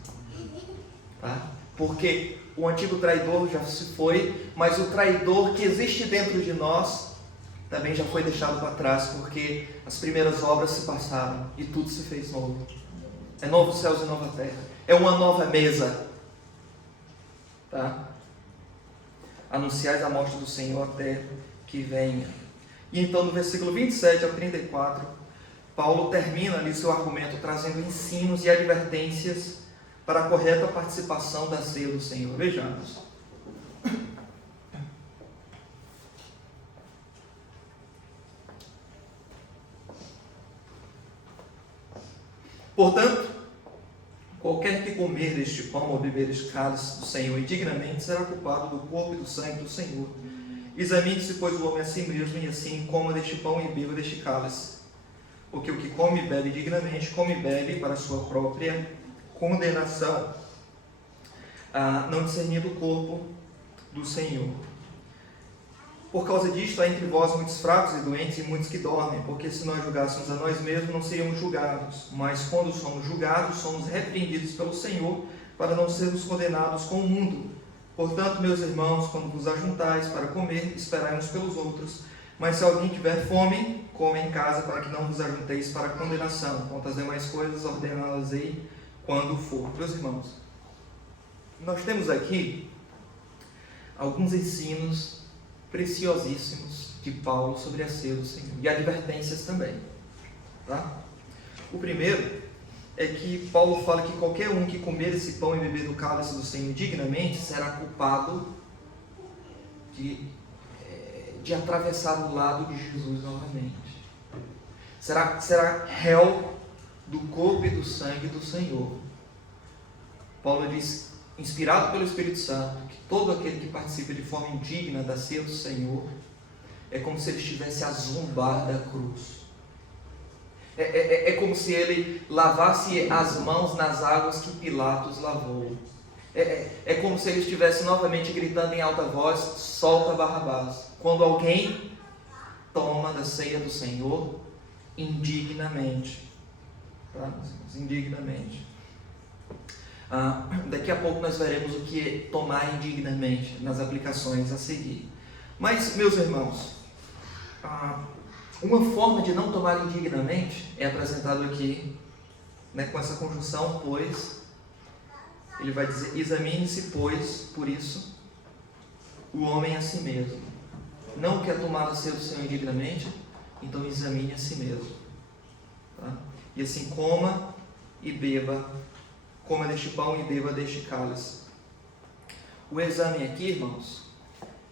Tá? Porque o antigo traidor já se foi, mas o traidor que existe dentro de nós também já foi deixado para trás, porque as primeiras obras se passaram e tudo se fez novo. É novo céus e nova terra. É uma nova mesa. Tá? Anunciais a morte do Senhor até que venha. E então no versículo 27 ao 34, Paulo termina ali seu argumento trazendo ensinos e advertências para a correta participação da ceia do Senhor. Vejamos. Portanto, qualquer que comer deste pão ou beber deste cálice do Senhor indignamente será culpado do corpo e do sangue do Senhor. Examine-se, pois, o homem a si mesmo, e assim coma deste pão e beba deste cálice. Porque o que come e bebe dignamente, come e bebe para a sua própria condenação, não discernindo o corpo do Senhor. Por causa disto, há entre vós muitos fracos e doentes e muitos que dormem, porque se nós julgássemos a nós mesmos, não seríamos julgados. Mas quando somos julgados, somos repreendidos pelo Senhor, para não sermos condenados com o mundo. Portanto, meus irmãos, quando vos ajuntais para comer, esperai uns pelos outros. Mas se alguém tiver fome, coma em casa, para que não vos ajunteis para a condenação. Quanto às demais coisas, ordená-las-ei quando for. Meus irmãos, nós temos aqui alguns ensinos preciosíssimos de Paulo sobre a ceia do Senhor, e advertências também. Tá? O primeiro é que Paulo fala que qualquer um que comer esse pão e beber do cálice do Senhor indignamente será culpado de atravessar o lado de Jesus novamente. Será réu do corpo e do sangue do Senhor. Paulo diz, inspirado pelo Espírito Santo, que todo aquele que participa de forma indigna da ceia do Senhor é como se ele estivesse a zombar da cruz. É como se ele lavasse as mãos nas águas que Pilatos lavou. É como se ele estivesse novamente gritando em alta voz, solta Barrabás. Quando alguém toma da ceia do Senhor indignamente. Tá? Indignamente. Daqui a pouco nós veremos o que é tomar indignamente nas aplicações a seguir. Mas, meus irmãos, uma forma de não tomar indignamente é apresentado aqui, né, com essa conjunção, pois. Ele vai dizer, examine-se, pois, por isso, o homem a si mesmo. Não quer tomar a ceia do Senhor indignamente, então examine a si mesmo. Tá? E assim coma e beba, coma deste pão e beba deste cálice. O exame aqui, irmãos,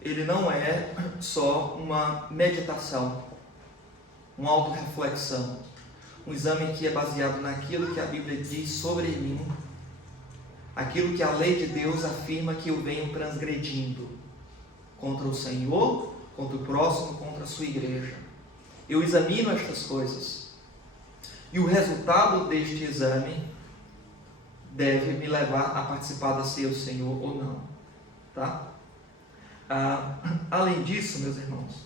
ele não é só uma meditação, uma autorreflexão, um exame que é baseado naquilo que a Bíblia diz sobre mim, aquilo que a lei de Deus afirma que eu venho transgredindo contra o Senhor, contra o próximo, contra a sua igreja. Eu examino estas coisas e o resultado deste exame deve me levar a participar da ceia do Senhor ou não. Tá? Além disso, meus irmãos,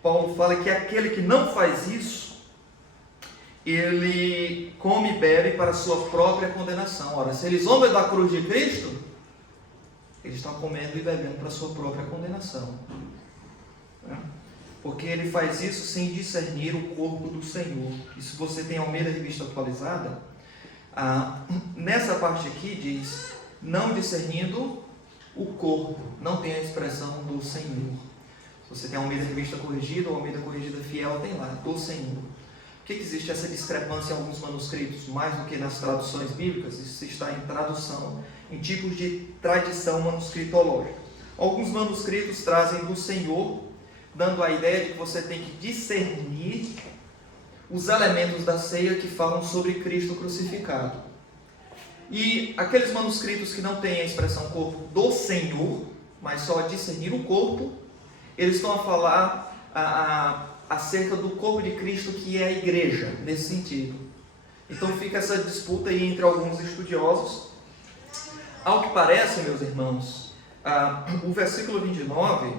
Paulo fala que aquele que não faz isso, ele come e bebe para a sua própria condenação. Ora, se eles zombam da cruz de Cristo, eles estão comendo e bebendo para a sua própria condenação. Porque ele faz isso sem discernir o corpo do Senhor. E se você tem Almeida Revista Atualizada, nessa parte aqui diz, não discernindo o corpo, não tem a expressão do Senhor. Se você tem a Almeida Revista Corrigida ou Almeida Corrigida Fiel, tem lá, do Senhor. Por que existe essa discrepância em alguns manuscritos, mais do que nas traduções bíblicas? Isso está em tradução, em tipos de tradição manuscritológica. Alguns manuscritos trazem do Senhor, dando a ideia de que você tem que discernir os elementos da ceia que falam sobre Cristo crucificado. E aqueles manuscritos que não têm a expressão corpo do Senhor, mas só discernir o corpo, eles estão a falar acerca do corpo de Cristo, que é a igreja, nesse sentido. Então fica essa disputa aí entre alguns estudiosos. Ao que parece, meus irmãos, o versículo 29,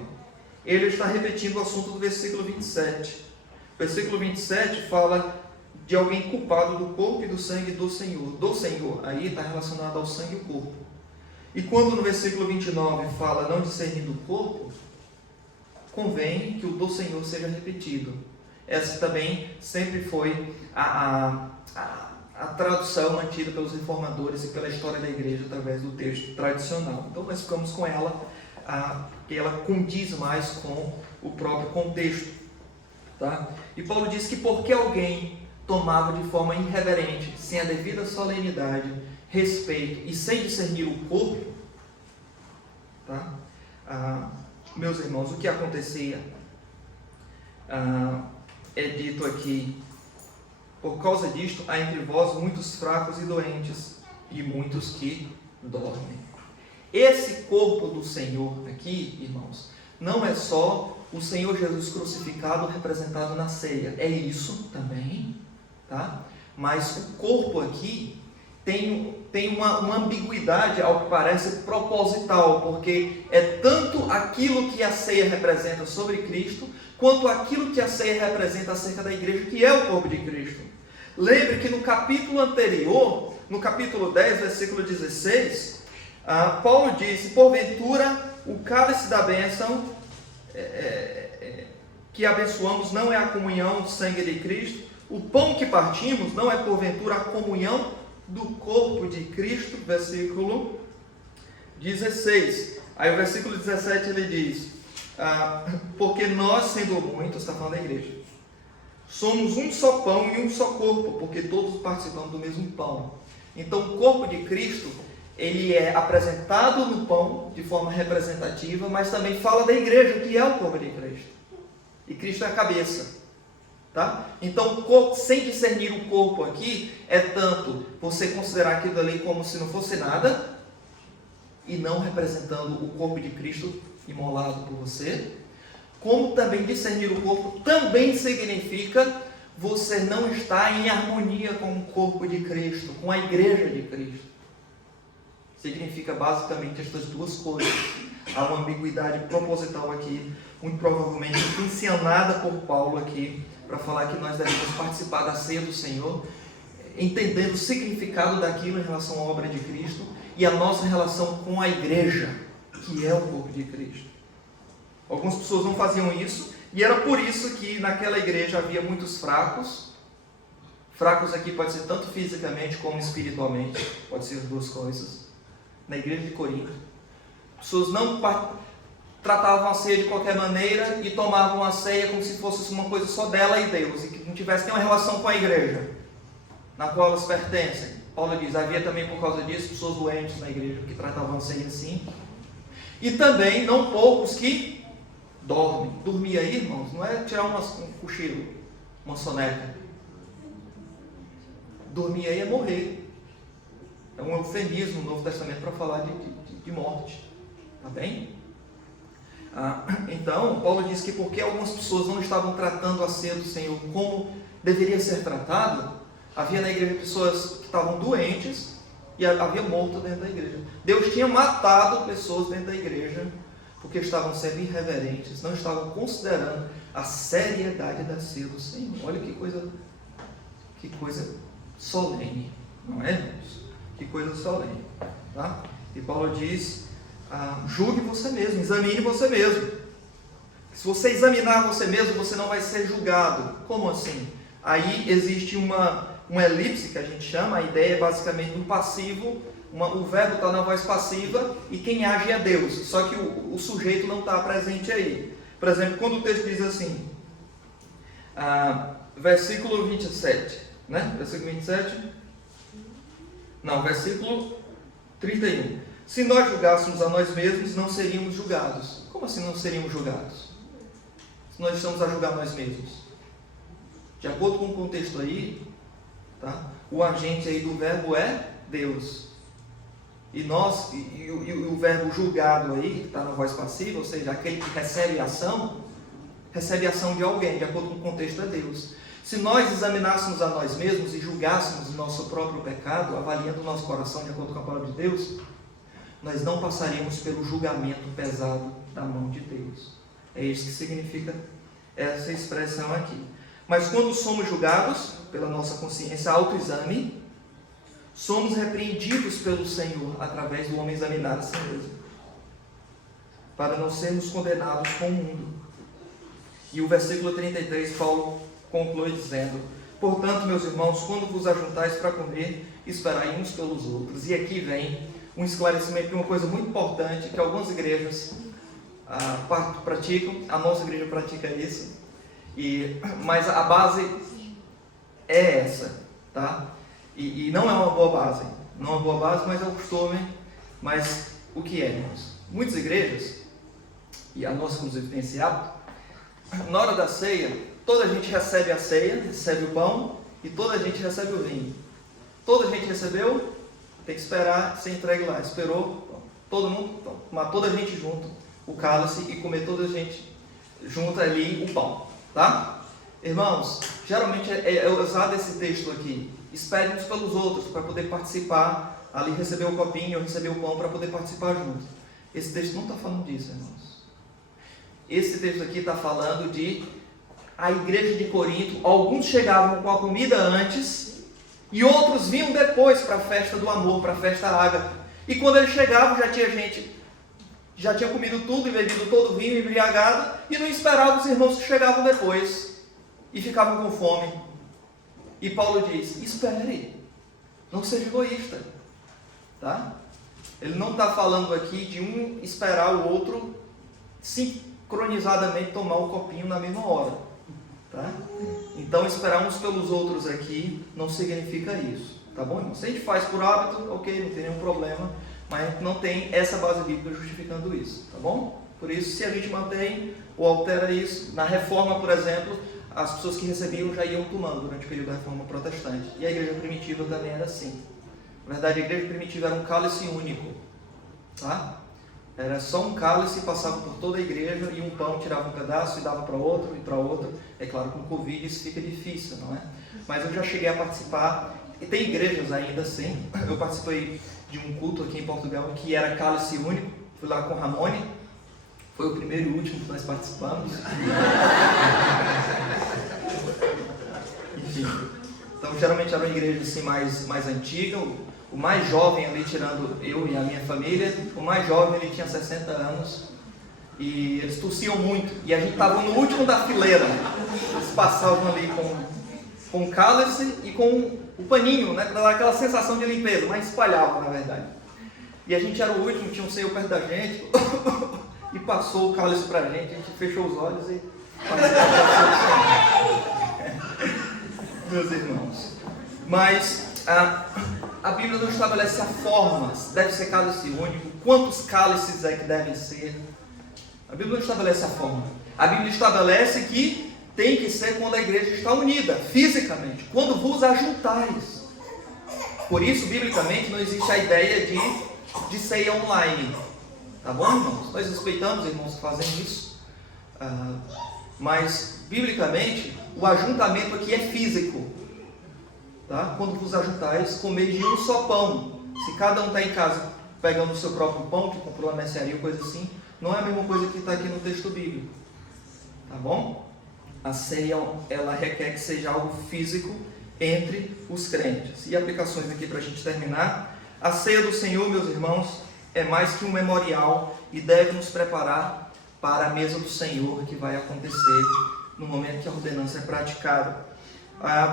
ele está repetindo o assunto do versículo 27. O versículo 27 fala de alguém culpado do corpo e do sangue do Senhor. Do Senhor, aí está relacionado ao sangue e o corpo. E quando no versículo 29 fala não discernindo o corpo, convém que o do Senhor seja repetido. Essa também sempre foi a tradução mantida pelos reformadores e pela história da igreja através do texto tradicional. Então nós ficamos com ela, que ela condiz mais com o próprio contexto. Tá? E Paulo diz que porque alguém tomava de forma irreverente, sem a devida solenidade, respeito e sem discernir o corpo, tá? Meus irmãos, o que acontecia é dito aqui: por causa disto há entre vós muitos fracos e doentes, e muitos que dormem. Esse corpo do Senhor aqui, irmãos, não é só o Senhor Jesus crucificado representado na ceia, é isso também, tá? Mas o corpo aqui tem uma ambiguidade, ao que parece, proposital, porque é tanto aquilo que a ceia representa sobre Cristo, quanto aquilo que a ceia representa acerca da igreja, que é o corpo de Cristo. Lembre que no capítulo anterior, no capítulo 10, versículo 16, Paulo disse: porventura o cálice da bênção que abençoamos não é a comunhão do sangue de Cristo? O pão que partimos não é porventura a comunhão do corpo de Cristo? Versículo 16. Aí o versículo 17 ele diz: porque nós, sendo muitos, está falando da igreja, somos um só pão e um só corpo, porque todos participamos do mesmo pão. Então o corpo de Cristo, ele é apresentado no pão de forma representativa, mas também fala da igreja, que é o corpo de Cristo. E Cristo é a cabeça. Tá? Então, sem discernir o corpo aqui, é tanto você considerar aquilo ali como se não fosse nada, e não representando o corpo de Cristo imolado por você, como também discernir o corpo também significa você não estar em harmonia com o corpo de Cristo, com a igreja de Cristo. Significa basicamente estas duas coisas. Há uma ambiguidade proposital aqui, muito provavelmente ensinada por Paulo aqui, para falar que nós devemos participar da ceia do Senhor, entendendo o significado daquilo em relação à obra de Cristo e a nossa relação com a igreja, que é o corpo de Cristo. Algumas pessoas não faziam isso, e era por isso que naquela igreja havia muitos fracos. Fracos aqui pode ser tanto fisicamente como espiritualmente, pode ser as duas coisas. Na igreja de Corinto, pessoas não tratavam a ceia de qualquer maneira e tomavam a ceia como se fosse uma coisa só dela e Deus, e que não tivesse nenhuma relação com a igreja na qual elas pertencem. Paulo diz: havia também por causa disso pessoas doentes na igreja que tratavam a ceia assim, e também não poucos que dormem. Dormir aí, irmãos, não é tirar um cochilo, uma soneca. Dormir aí é morrer. É um eufemismo no Novo Testamento para falar de morte. Tá bem? Então, Paulo diz que porque algumas pessoas não estavam tratando a ceia do Senhor como deveria ser tratado, havia na igreja pessoas que estavam doentes e havia morto dentro da igreja. Deus tinha matado pessoas dentro da igreja porque estavam sendo irreverentes, não estavam considerando a seriedade da ceia do Senhor. Olha que coisa solene, não é, irmãos? Que coisa solene, tá? E Paulo diz: julgue você mesmo, examine você mesmo. Se você examinar você mesmo, você não vai ser julgado. Como assim? Aí existe uma elipse que a gente chama, a ideia é basicamente um passivo, o verbo está na voz passiva e quem age é Deus, só que o sujeito não está presente aí. Por exemplo, quando o texto diz assim, versículo 27, né? Versículo 27? Não, versículo 31. Se nós julgássemos a nós mesmos, não seríamos julgados. Como assim não seríamos julgados? Se nós estamos a julgar nós mesmos. De acordo com o contexto aí, tá? O agente aí do verbo é Deus. E o verbo julgado aí, que está na voz passiva, ou seja, aquele que recebe a ação de alguém, de acordo com o contexto é Deus. Se nós examinássemos a nós mesmos e julgássemos o nosso próprio pecado, avaliando o nosso coração de acordo com a palavra de Deus, nós não passaríamos pelo julgamento pesado da mão de Deus. É isso que significa essa expressão aqui. Mas quando somos julgados pela nossa consciência, autoexame, somos repreendidos pelo Senhor através do homem examinar a si mesmo, para não sermos condenados com o mundo. E o versículo 33, Paulo conclui dizendo: portanto, meus irmãos, quando vos ajuntais para comer, esperai uns pelos outros. E aqui vem um esclarecimento de uma coisa muito importante que algumas igrejas praticam. A nossa igreja pratica isso, mas a base é essa, tá? E não é uma boa base, não é uma boa base, mas é um costume. Mas o que é, irmãos? Muitas igrejas, e a nossa inclusive tem esse hábito, na hora da ceia, toda a gente recebe a ceia, recebe o pão, e toda a gente recebe o vinho. Toda a gente recebeu, tem que esperar ser entregue lá. Esperou, todo mundo, tomar toda a gente junto o cálice e comer toda a gente junto ali o pão, tá? Irmãos, geralmente é usado esse texto aqui: espere uns pelos outros para poder participar, ali receber o copinho, receber o pão para poder participar junto. Esse texto não está falando disso, irmãos. Esse texto aqui está falando de a igreja de Corinto. Alguns chegavam com a comida antes e outros vinham depois para a festa do amor, para a festa ágape. E quando eles chegavam, já tinha gente, já tinha comido tudo e bebido todo o vinho, embriagado, e não esperava os irmãos que chegavam depois e ficavam com fome. E Paulo diz: espere, não seja egoísta, tá? Ele não está falando aqui de um esperar o outro sincronizadamente tomar o copinho na mesma hora, tá? Então esperar uns pelos outros aqui não significa isso, tá bom, irmão? Se a gente faz por hábito, ok, não tem nenhum problema, mas não tem essa base bíblica justificando isso, tá bom? Por isso, se a gente mantém ou altera isso, na reforma, por exemplo, as pessoas que recebiam já iam tomando durante o período da reforma protestante, e a igreja primitiva também era assim. Na verdade, a igreja primitiva era um cálice único, tá? Era só um cálice, passava por toda a igreja, e um pão tirava um pedaço e dava para outro e para outro. É claro, com o Covid isso fica difícil, não é? Mas eu já cheguei a participar, e tem igrejas ainda assim. Eu participei de um culto aqui em Portugal que era cálice único, fui lá com o Ramone, foi o primeiro e último que nós participamos. Enfim, então geralmente era uma igreja assim mais antiga. O mais jovem ali, tirando eu e a minha família, o mais jovem ele tinha 60 anos e eles tossiam muito, e a gente estava no último da fileira. Eles passavam ali com o cálice e com o paninho, né, para dar aquela sensação de limpeza, mas espalhava na verdade. E a gente era o último, tinha um senhor perto da gente e passou o cálice para a gente fechou os olhos e meus irmãos. Mas a Bíblia não estabelece a forma, deve ser cálice único, quantos cálices é que devem ser. A Bíblia não estabelece a forma. A Bíblia estabelece que tem que ser quando a igreja está unida, fisicamente, quando vos ajuntais. Por isso, biblicamente, não existe a ideia de ceia online. Tá bom, irmãos? Nós respeitamos irmãos que fazem isso. Mas, biblicamente, o ajuntamento aqui é físico. Tá? Quando vos ajuntais, comer de um só pão. Se cada um está em casa pegando o seu próprio pão, que comprou na mercearia ou coisa assim, não é a mesma coisa que está aqui no texto bíblico. Tá bom? A ceia, ela requer que seja algo físico entre os crentes. E aplicações aqui para a gente terminar. A ceia do Senhor, meus irmãos, é mais que um memorial e deve nos preparar para a mesa do Senhor, que vai acontecer no momento que a ordenança é praticada.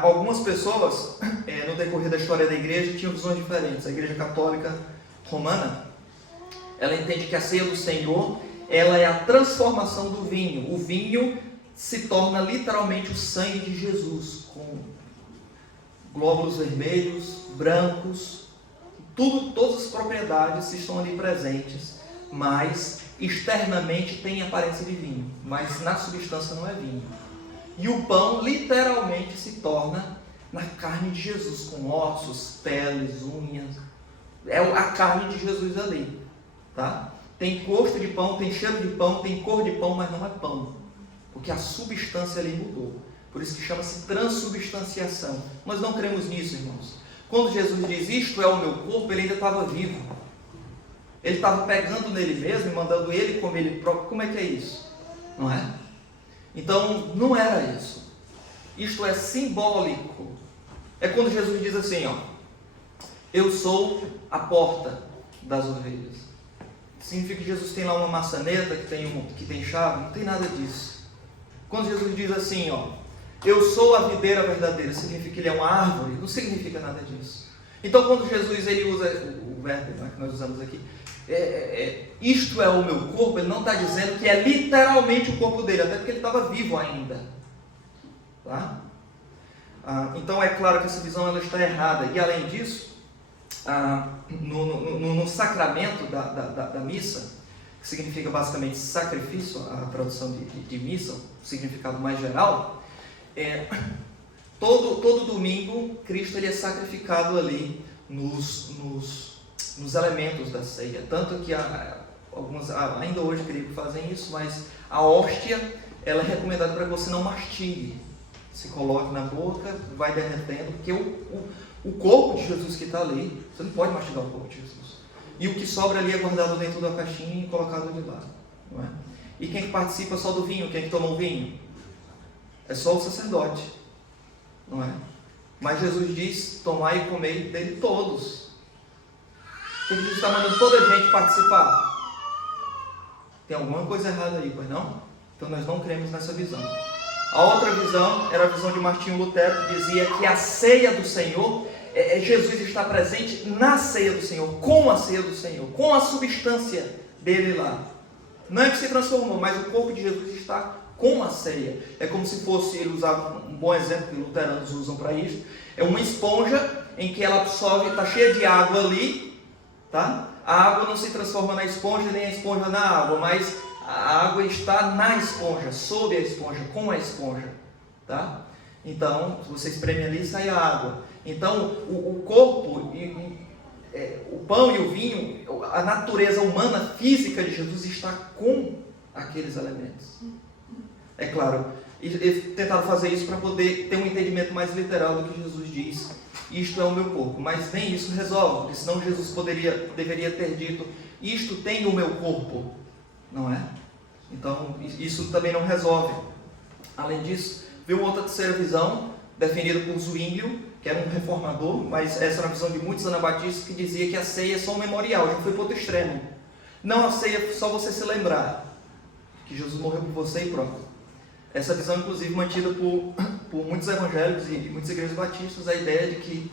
Algumas pessoas, no decorrer da história da igreja, tinham visões diferentes. A igreja católica romana, ela entende que a ceia do Senhor, ela é a transformação do vinho. O vinho se torna literalmente o sangue de Jesus, com glóbulos vermelhos, brancos, todas as propriedades estão ali presentes, mas externamente tem aparência de vinho, mas na substância não é vinho. E o pão literalmente se torna na carne de Jesus, com ossos, peles, unhas. É a carne de Jesus ali, tá? Tem gosto de pão, tem cheiro de pão, tem cor de pão, mas não é pão, porque a substância ali mudou. Por isso que chama-se transubstanciação. Nós não cremos nisso, irmãos. Quando Jesus diz isto é o meu corpo, ele ainda estava vivo. Ele estava pegando nele mesmo e mandando ele comer ele próprio. Como é que é isso? Não é? Então, não era isso. Isto é simbólico. É quando Jesus diz assim, ó: eu sou a porta das ovelhas. Significa que Jesus tem lá uma maçaneta que tem chave? Não tem nada disso. Quando Jesus diz assim, ó: eu sou a videira verdadeira, significa que ele é uma árvore? Não significa nada disso. Então, quando Jesus ele usa o verbo que nós usamos aqui, isto é o meu corpo, ele não está dizendo que é literalmente o corpo dele, até porque ele estava vivo ainda. Tá? Então é claro que essa visão ela está errada. E além disso, no sacramento da missa, que significa basicamente sacrifício, a tradução de missa, o significado mais geral, todo domingo Cristo ele é sacrificado ali nos elementos da ceia. Tanto que alguns ainda hoje creio que fazem isso, mas a hóstia ela é recomendada para que você não mastigue. Se coloque na boca, vai derretendo, porque o corpo de Jesus que está ali, você não pode mastigar o corpo de Jesus. E o que sobra ali é guardado dentro da caixinha e colocado de lado. Não é? E quem que participa só do vinho? Quem que toma o vinho? É só o sacerdote. Não é? Mas Jesus diz: tomai e comei dele todos. Porque Jesus está mandando toda a gente participar. Tem alguma coisa errada aí, pois não? Então nós não cremos nessa visão. A outra visão era a visão de Martinho Lutero, que dizia que a ceia do Senhor, Jesus está presente na ceia do Senhor, com a ceia do Senhor, com a substância dele lá. Não é que se transformou, mas o corpo de Jesus está com a ceia. É como se fosse, ele usava um bom exemplo que os luteranos usam para isso, é uma esponja em que ela absorve, está cheia de água ali, tá? A água não se transforma na esponja, nem a esponja na água, mas a água está na esponja, sob a esponja, com a esponja, tá? Então, se você espreme ali, sai a água. Então, o corpo, o pão e o vinho, a natureza humana, física de Jesus está com aqueles elementos. É claro, eles tentaram fazer isso para poder ter um entendimento mais literal do que Jesus diz: isto é o meu corpo. Mas nem isso resolve, porque senão Jesus deveria ter dito: isto tem o meu corpo. Não é? Então, isso também não resolve. Além disso, veio outra terceira visão, defendida por Zwinglio, que era um reformador, mas essa era a visão de muitos anabatistas, que dizia que a ceia é só um memorial. Já foi para outro extremo. Não, a ceia é só você se lembrar que Jesus morreu por você e pronto. Essa visão, inclusive, mantida por muitos evangélicos e muitas igrejas batistas, a ideia de que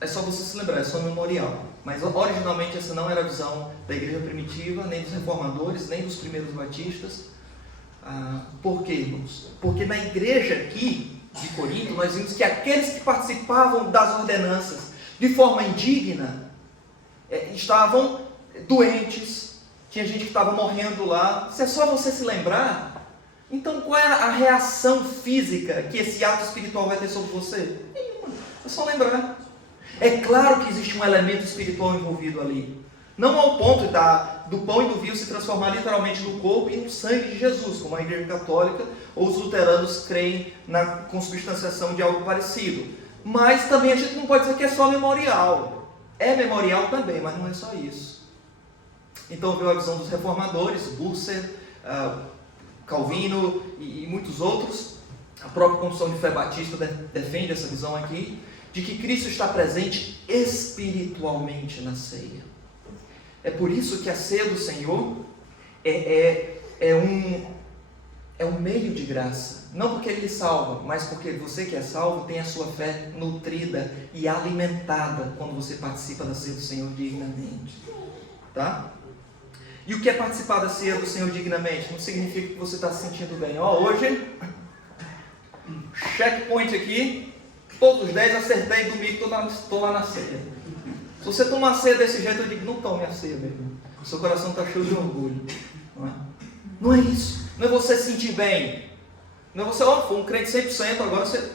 é só você se lembrar, é só um memorial. Mas originalmente essa não era a visão da igreja primitiva, nem dos reformadores, nem dos primeiros batistas. Por quê, irmãos? Porque na igreja aqui de Corinto, nós vimos que aqueles que participavam das ordenanças de forma indigna estavam doentes, tinha gente que estava morrendo lá. Se é só você se lembrar, então qual é a reação física que esse ato espiritual vai ter sobre você? Nenhuma, é só lembrar. É claro que existe um elemento espiritual envolvido ali. Não ao ponto do pão e do vinho se transformar literalmente no corpo e no sangue de Jesus, como a Igreja Católica ou os luteranos creem na consubstanciação de algo parecido. Mas também a gente não pode dizer que é só memorial. É memorial também, mas não é só isso. Então veio a visão dos reformadores, Busser, Calvino e muitos outros. A própria Confissão de Fé Batista defende essa visão aqui, de que Cristo está presente espiritualmente na ceia. É por isso que a ceia do Senhor é um meio de graça. Não porque Ele lhe salva, mas porque você que é salvo tem a sua fé nutrida e alimentada quando você participa da ceia do Senhor dignamente. Tá? E o que é participar da ceia do Senhor dignamente? Não significa que você está se sentindo bem. Hoje, checkpoint aqui, todos os 10 acertei, domingo estou lá na ceia. Se você tomar a ceia desse jeito, eu digo: não tome a ceia, meu irmão. O seu coração está cheio de orgulho. Não é isso. Não é você se sentir bem. Não é você, foi um crente 100%, agora você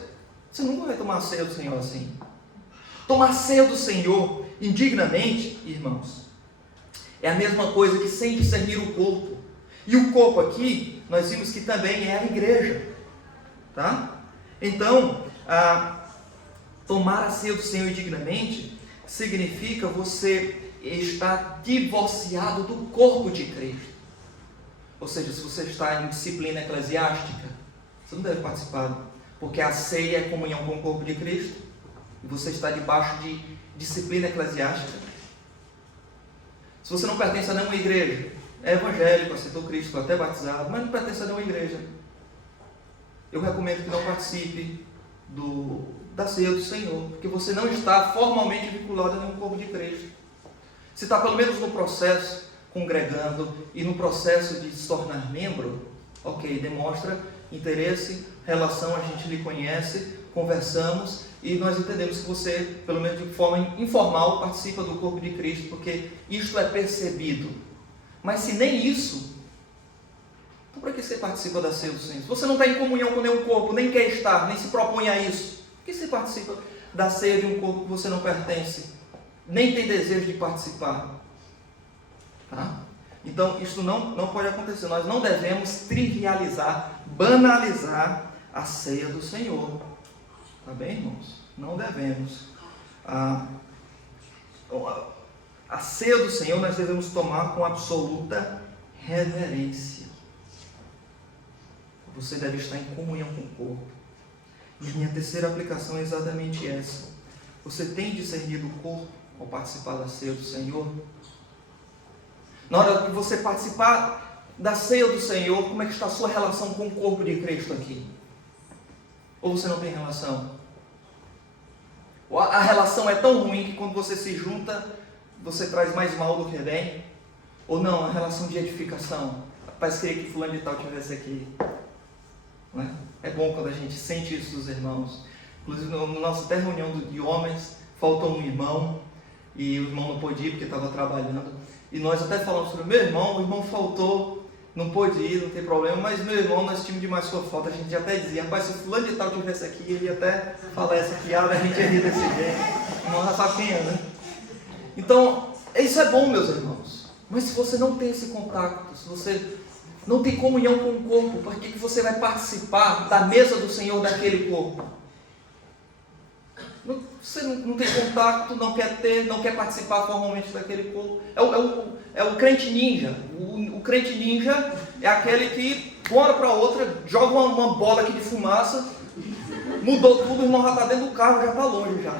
nunca vai tomar a ceia do Senhor assim. Tomar a ceia do Senhor indignamente, irmãos, é a mesma coisa que sem discernir o corpo. E o corpo aqui, nós vimos que também é a igreja. Tá? Então, tomar a ceia do Senhor indignamente significa você está divorciado do corpo de Cristo. Ou seja, se você está em disciplina eclesiástica, você não deve participar, porque a ceia é comunhão com o corpo de Cristo, e você está debaixo de disciplina eclesiástica. Se você não pertence a nenhuma igreja, é evangélico, aceitou Cristo, foi até batizado, mas não pertence a nenhuma igreja, eu recomendo que não participe da ceia do Senhor, porque você não está formalmente vinculado a nenhum corpo de Cristo. Se está pelo menos no processo, congregando, e no processo de se tornar membro, ok, demonstra interesse, relação, a gente lhe conhece, conversamos, e nós entendemos que você, pelo menos de forma informal, participa do corpo de Cristo, porque isto é percebido. Mas se nem isso, então para que você participa da ceia do Senhor? Se você não está em comunhão com nenhum corpo, nem quer estar, nem se propõe a isso, por que você participa da ceia de um corpo que você não pertence, nem tem desejo de participar? Tá? Então, isso não pode acontecer. Nós não devemos trivializar, banalizar a ceia do Senhor. Tá bem, irmãos? Não devemos. A ceia do Senhor nós devemos tomar com absoluta reverência. Você deve estar em comunhão com o corpo. E minha terceira aplicação é exatamente essa. Você tem discernido o corpo ao participar da ceia do Senhor? Na hora que você participar da ceia do Senhor, como é que está a sua relação com o corpo de Cristo aqui? Ou você não tem relação? Ou a relação é tão ruim que quando você se junta, você traz mais mal do que bem? Ou não, a relação de edificação? Rapaz, queria que fulano de tal estivesse aqui. Não é? É bom quando a gente sente isso dos irmãos. Inclusive, na nossa até reunião de homens, faltou um irmão, e o irmão não pôde ir porque estava trabalhando. E nós até falamos sobre o meu irmão, o irmão faltou, não pôde ir, não tem problema, mas meu irmão, nós tínhamos demais sua falta. A gente até dizia, rapaz, se o fulano de tal estivesse aqui, ele ia até falar essa piada, a gente ia rir desse jeito. O irmão já sabe quem é, né? Então, isso é bom, meus irmãos. Mas se você não tem esse contato, se você não tem comunhão com o corpo, por que você vai participar da mesa do Senhor daquele corpo? Você não tem contato, não quer participar formalmente daquele corpo. É o crente ninja. O crente ninja é aquele que, de uma hora para outra, joga uma bola aqui de fumaça, mudou tudo, o irmão já está dentro do carro, já está longe já.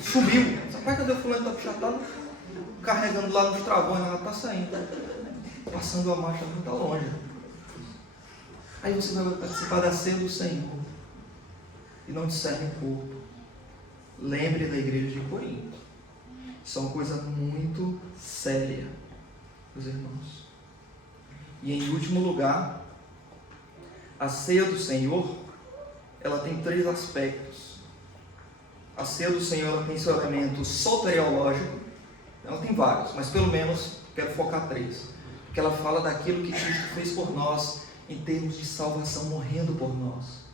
Subiu. Rapaz, cadê o fulano? Já está carregando lá nos travões, já está saindo. Passando a marcha, já está longe. Aí você vai participar da ceia do Senhor e não discerne o corpo. Lembre da igreja de Corinto. Isso é uma coisa muito séria, meus irmãos. E em último lugar, a ceia do Senhor, ela tem 3 aspectos. A ceia do Senhor, ela tem seu elemento soteriológico. Ela tem vários, mas pelo menos quero focar 3. Porque ela fala daquilo que Cristo fez por nós, em termos de salvação, morrendo por nós.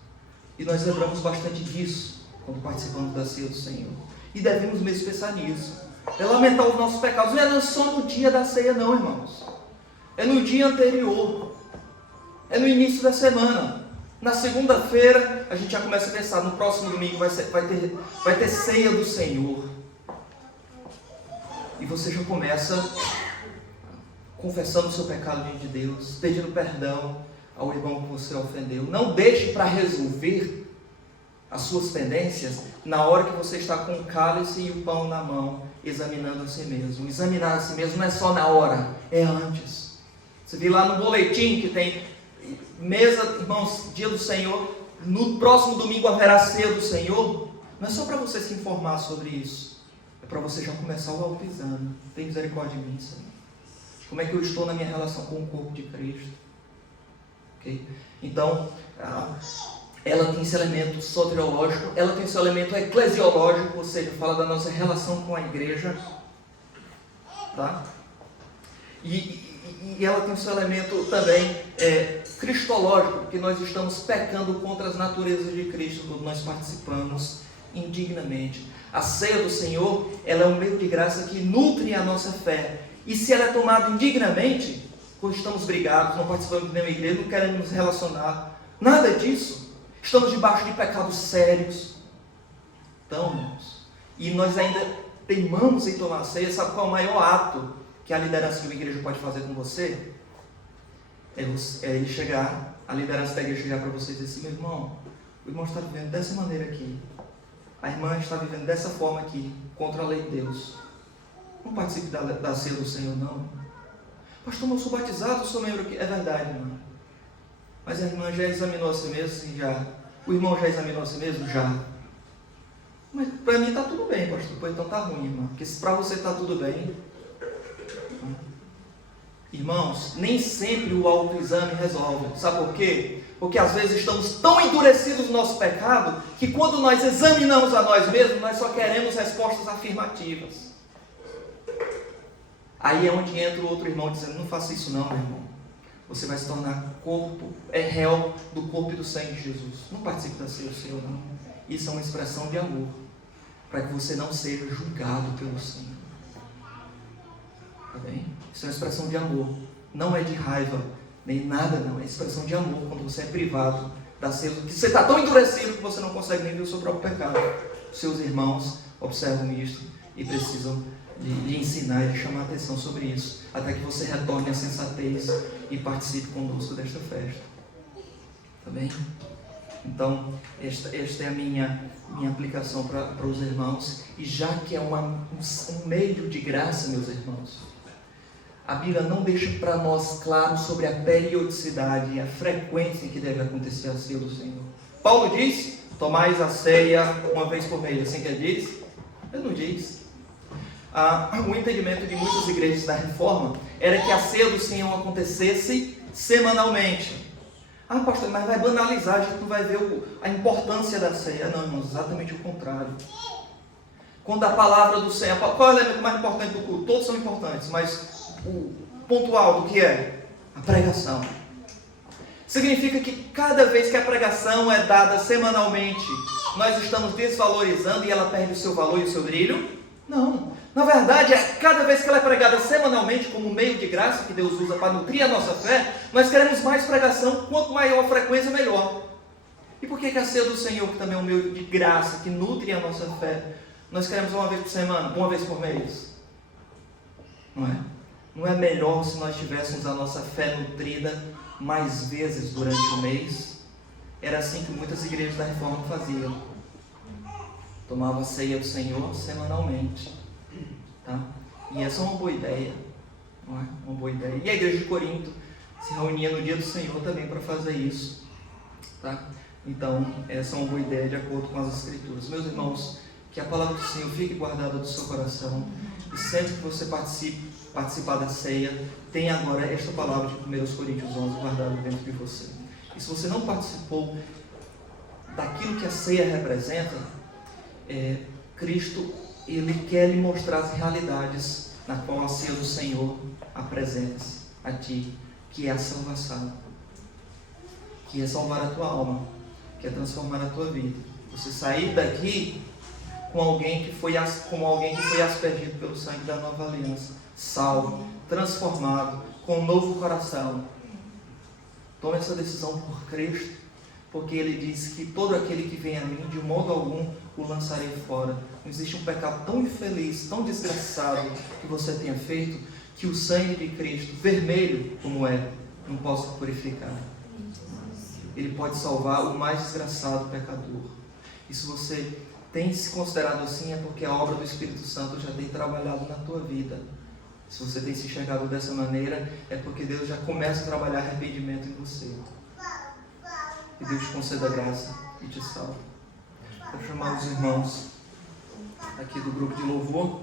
E nós lembramos bastante disso quando participamos da ceia do Senhor. E devemos mesmo pensar nisso. É lamentar os nossos pecados. Não é só no dia da ceia, não, irmãos. É no dia anterior. É no início da semana. Na segunda-feira, a gente já começa a pensar, no próximo domingo vai ter ceia do Senhor. E você já começa confessando o seu pecado diante de Deus, pedindo perdão ao irmão que você ofendeu. Não deixe para resolver as suas pendências na hora que você está com o cálice e o pão na mão, examinando a si mesmo. Examinar a si mesmo não é só na hora, é antes. Você vê lá no boletim que tem mesa, irmãos, dia do Senhor, no próximo domingo haverá ceia do Senhor. Não é só para você se informar sobre isso, é para você já começar o autoexame. Tem misericórdia de mim, Senhor. Como é que eu estou na minha relação com o corpo de Cristo? Okay? Então, ela tem esse elemento soteriológico, ela tem esse elemento eclesiológico, ou seja, fala da nossa relação com a igreja, tá? E ela tem o seu elemento também cristológico, porque nós estamos pecando contra as naturezas de Cristo quando nós participamos indignamente. A ceia do Senhor, ela é um meio de graça que nutre a nossa fé. E se ela é tomada indignamente, quando estamos brigados, não participamos de nenhuma igreja, não queremos nos relacionar, nada disso, estamos debaixo de pecados sérios. Então, irmãos, e nós ainda teimamos em tomar a ceia, sabe qual é o maior ato que a liderança de uma igreja pode fazer com você? É ele chegar, a liderança da igreja chegar para você e dizer assim: meu irmão, o irmão está vivendo dessa maneira aqui, a irmã está vivendo dessa forma aqui, contra a lei de Deus. Não participe da ceia do Senhor, não. Pastor, eu sou batizado, eu sou membro aqui. É verdade, irmão. Mas a irmã já examinou a si mesmo? Sim, já. O irmão já examinou a si mesmo? Já. Mas para mim está tudo bem, pastor. Pois então está ruim, irmão. Porque se para você está tudo bem... Irmãos, nem sempre o autoexame resolve. Sabe por quê? Porque às vezes estamos tão endurecidos no nosso pecado que quando nós examinamos a nós mesmos, nós só queremos respostas afirmativas. Aí é onde entra o outro irmão dizendo: não faça isso não, meu irmão. Você vai se tornar réu do corpo e do sangue de Jesus. Não participe da ceia do Senhor, não. Isso é uma expressão de amor, para que você não seja julgado pelo Senhor. Tá bem? Isso é uma expressão de amor. Não é de raiva, nem nada, não. É expressão de amor quando você é privado da ceia. Que você está tão endurecido que você não consegue nem ver o seu próprio pecado. Seus irmãos observam isso e precisam de ensinar e de chamar a atenção sobre isso, até que você retorne à sensatez e participe conosco desta festa. Tá bem? Então, esta é a minha aplicação para os irmãos. E já que é um meio de graça, meus irmãos, a Bíblia não deixa para nós claro sobre a periodicidade e a frequência em que deve acontecer a ceia do Senhor. Paulo diz: tomais a ceia uma vez por mês. Assim que ele diz? Ele não diz. O entendimento de muitas igrejas da Reforma era que a ceia do Senhor acontecesse semanalmente. Pastor, mas vai banalizar, a gente não vai ver a importância da ceia. Não, irmãos, exatamente o contrário. Quando a palavra do Senhor... Qual é o elemento mais importante do culto? Todos são importantes, mas o pontual do que é? A pregação. Significa que cada vez que a pregação é dada semanalmente, nós estamos desvalorizando e ela perde o seu valor e o seu brilho? Não. Na verdade, cada vez que ela é pregada semanalmente como meio de graça que Deus usa para nutrir a nossa fé, nós queremos mais pregação, quanto maior a frequência, melhor. E por que a ceia do Senhor, que também é um meio de graça, que nutre a nossa fé, nós queremos uma vez por semana, uma vez por mês? Não é? Não é melhor se nós tivéssemos a nossa fé nutrida mais vezes durante o mês? Era assim que muitas igrejas da Reforma faziam. Tomavam a ceia do Senhor semanalmente. Tá? E essa é uma boa ideia, não é? Uma boa ideia. E a igreja de Corinto se reunia no dia do Senhor também para fazer isso, tá? Então, essa é uma boa ideia de acordo com as Escrituras. Meus irmãos, que a palavra do Senhor fique guardada do seu coração, e sempre que você participar da ceia, tenha agora esta palavra de 1 Coríntios 11 guardada dentro de você. E se você não participou daquilo que a ceia representa, Cristo, Ele quer lhe mostrar as realidades na qual a ceia do Senhor apresenta-se a ti, que é a salvação, que é salvar a tua alma, que é transformar a tua vida. Você sair daqui como alguém que foi aspergido pelo sangue da nova aliança, salvo, transformado, com um novo coração. Tome essa decisão por Cristo, porque Ele diz que todo aquele que vem a mim, de modo algum o lançarei fora. Não existe um pecado tão infeliz, tão desgraçado que você tenha feito, que o sangue de Cristo, vermelho como é, não possa purificar. Ele pode salvar o mais desgraçado pecador. E se você tem se considerado assim, é porque a obra do Espírito Santo já tem trabalhado na tua vida. Se você tem se enxergado dessa maneira, é porque Deus já começa a trabalhar arrependimento em você. Que Deus te conceda graça e te salve. Quero chamar os irmãos aqui do grupo de louvor.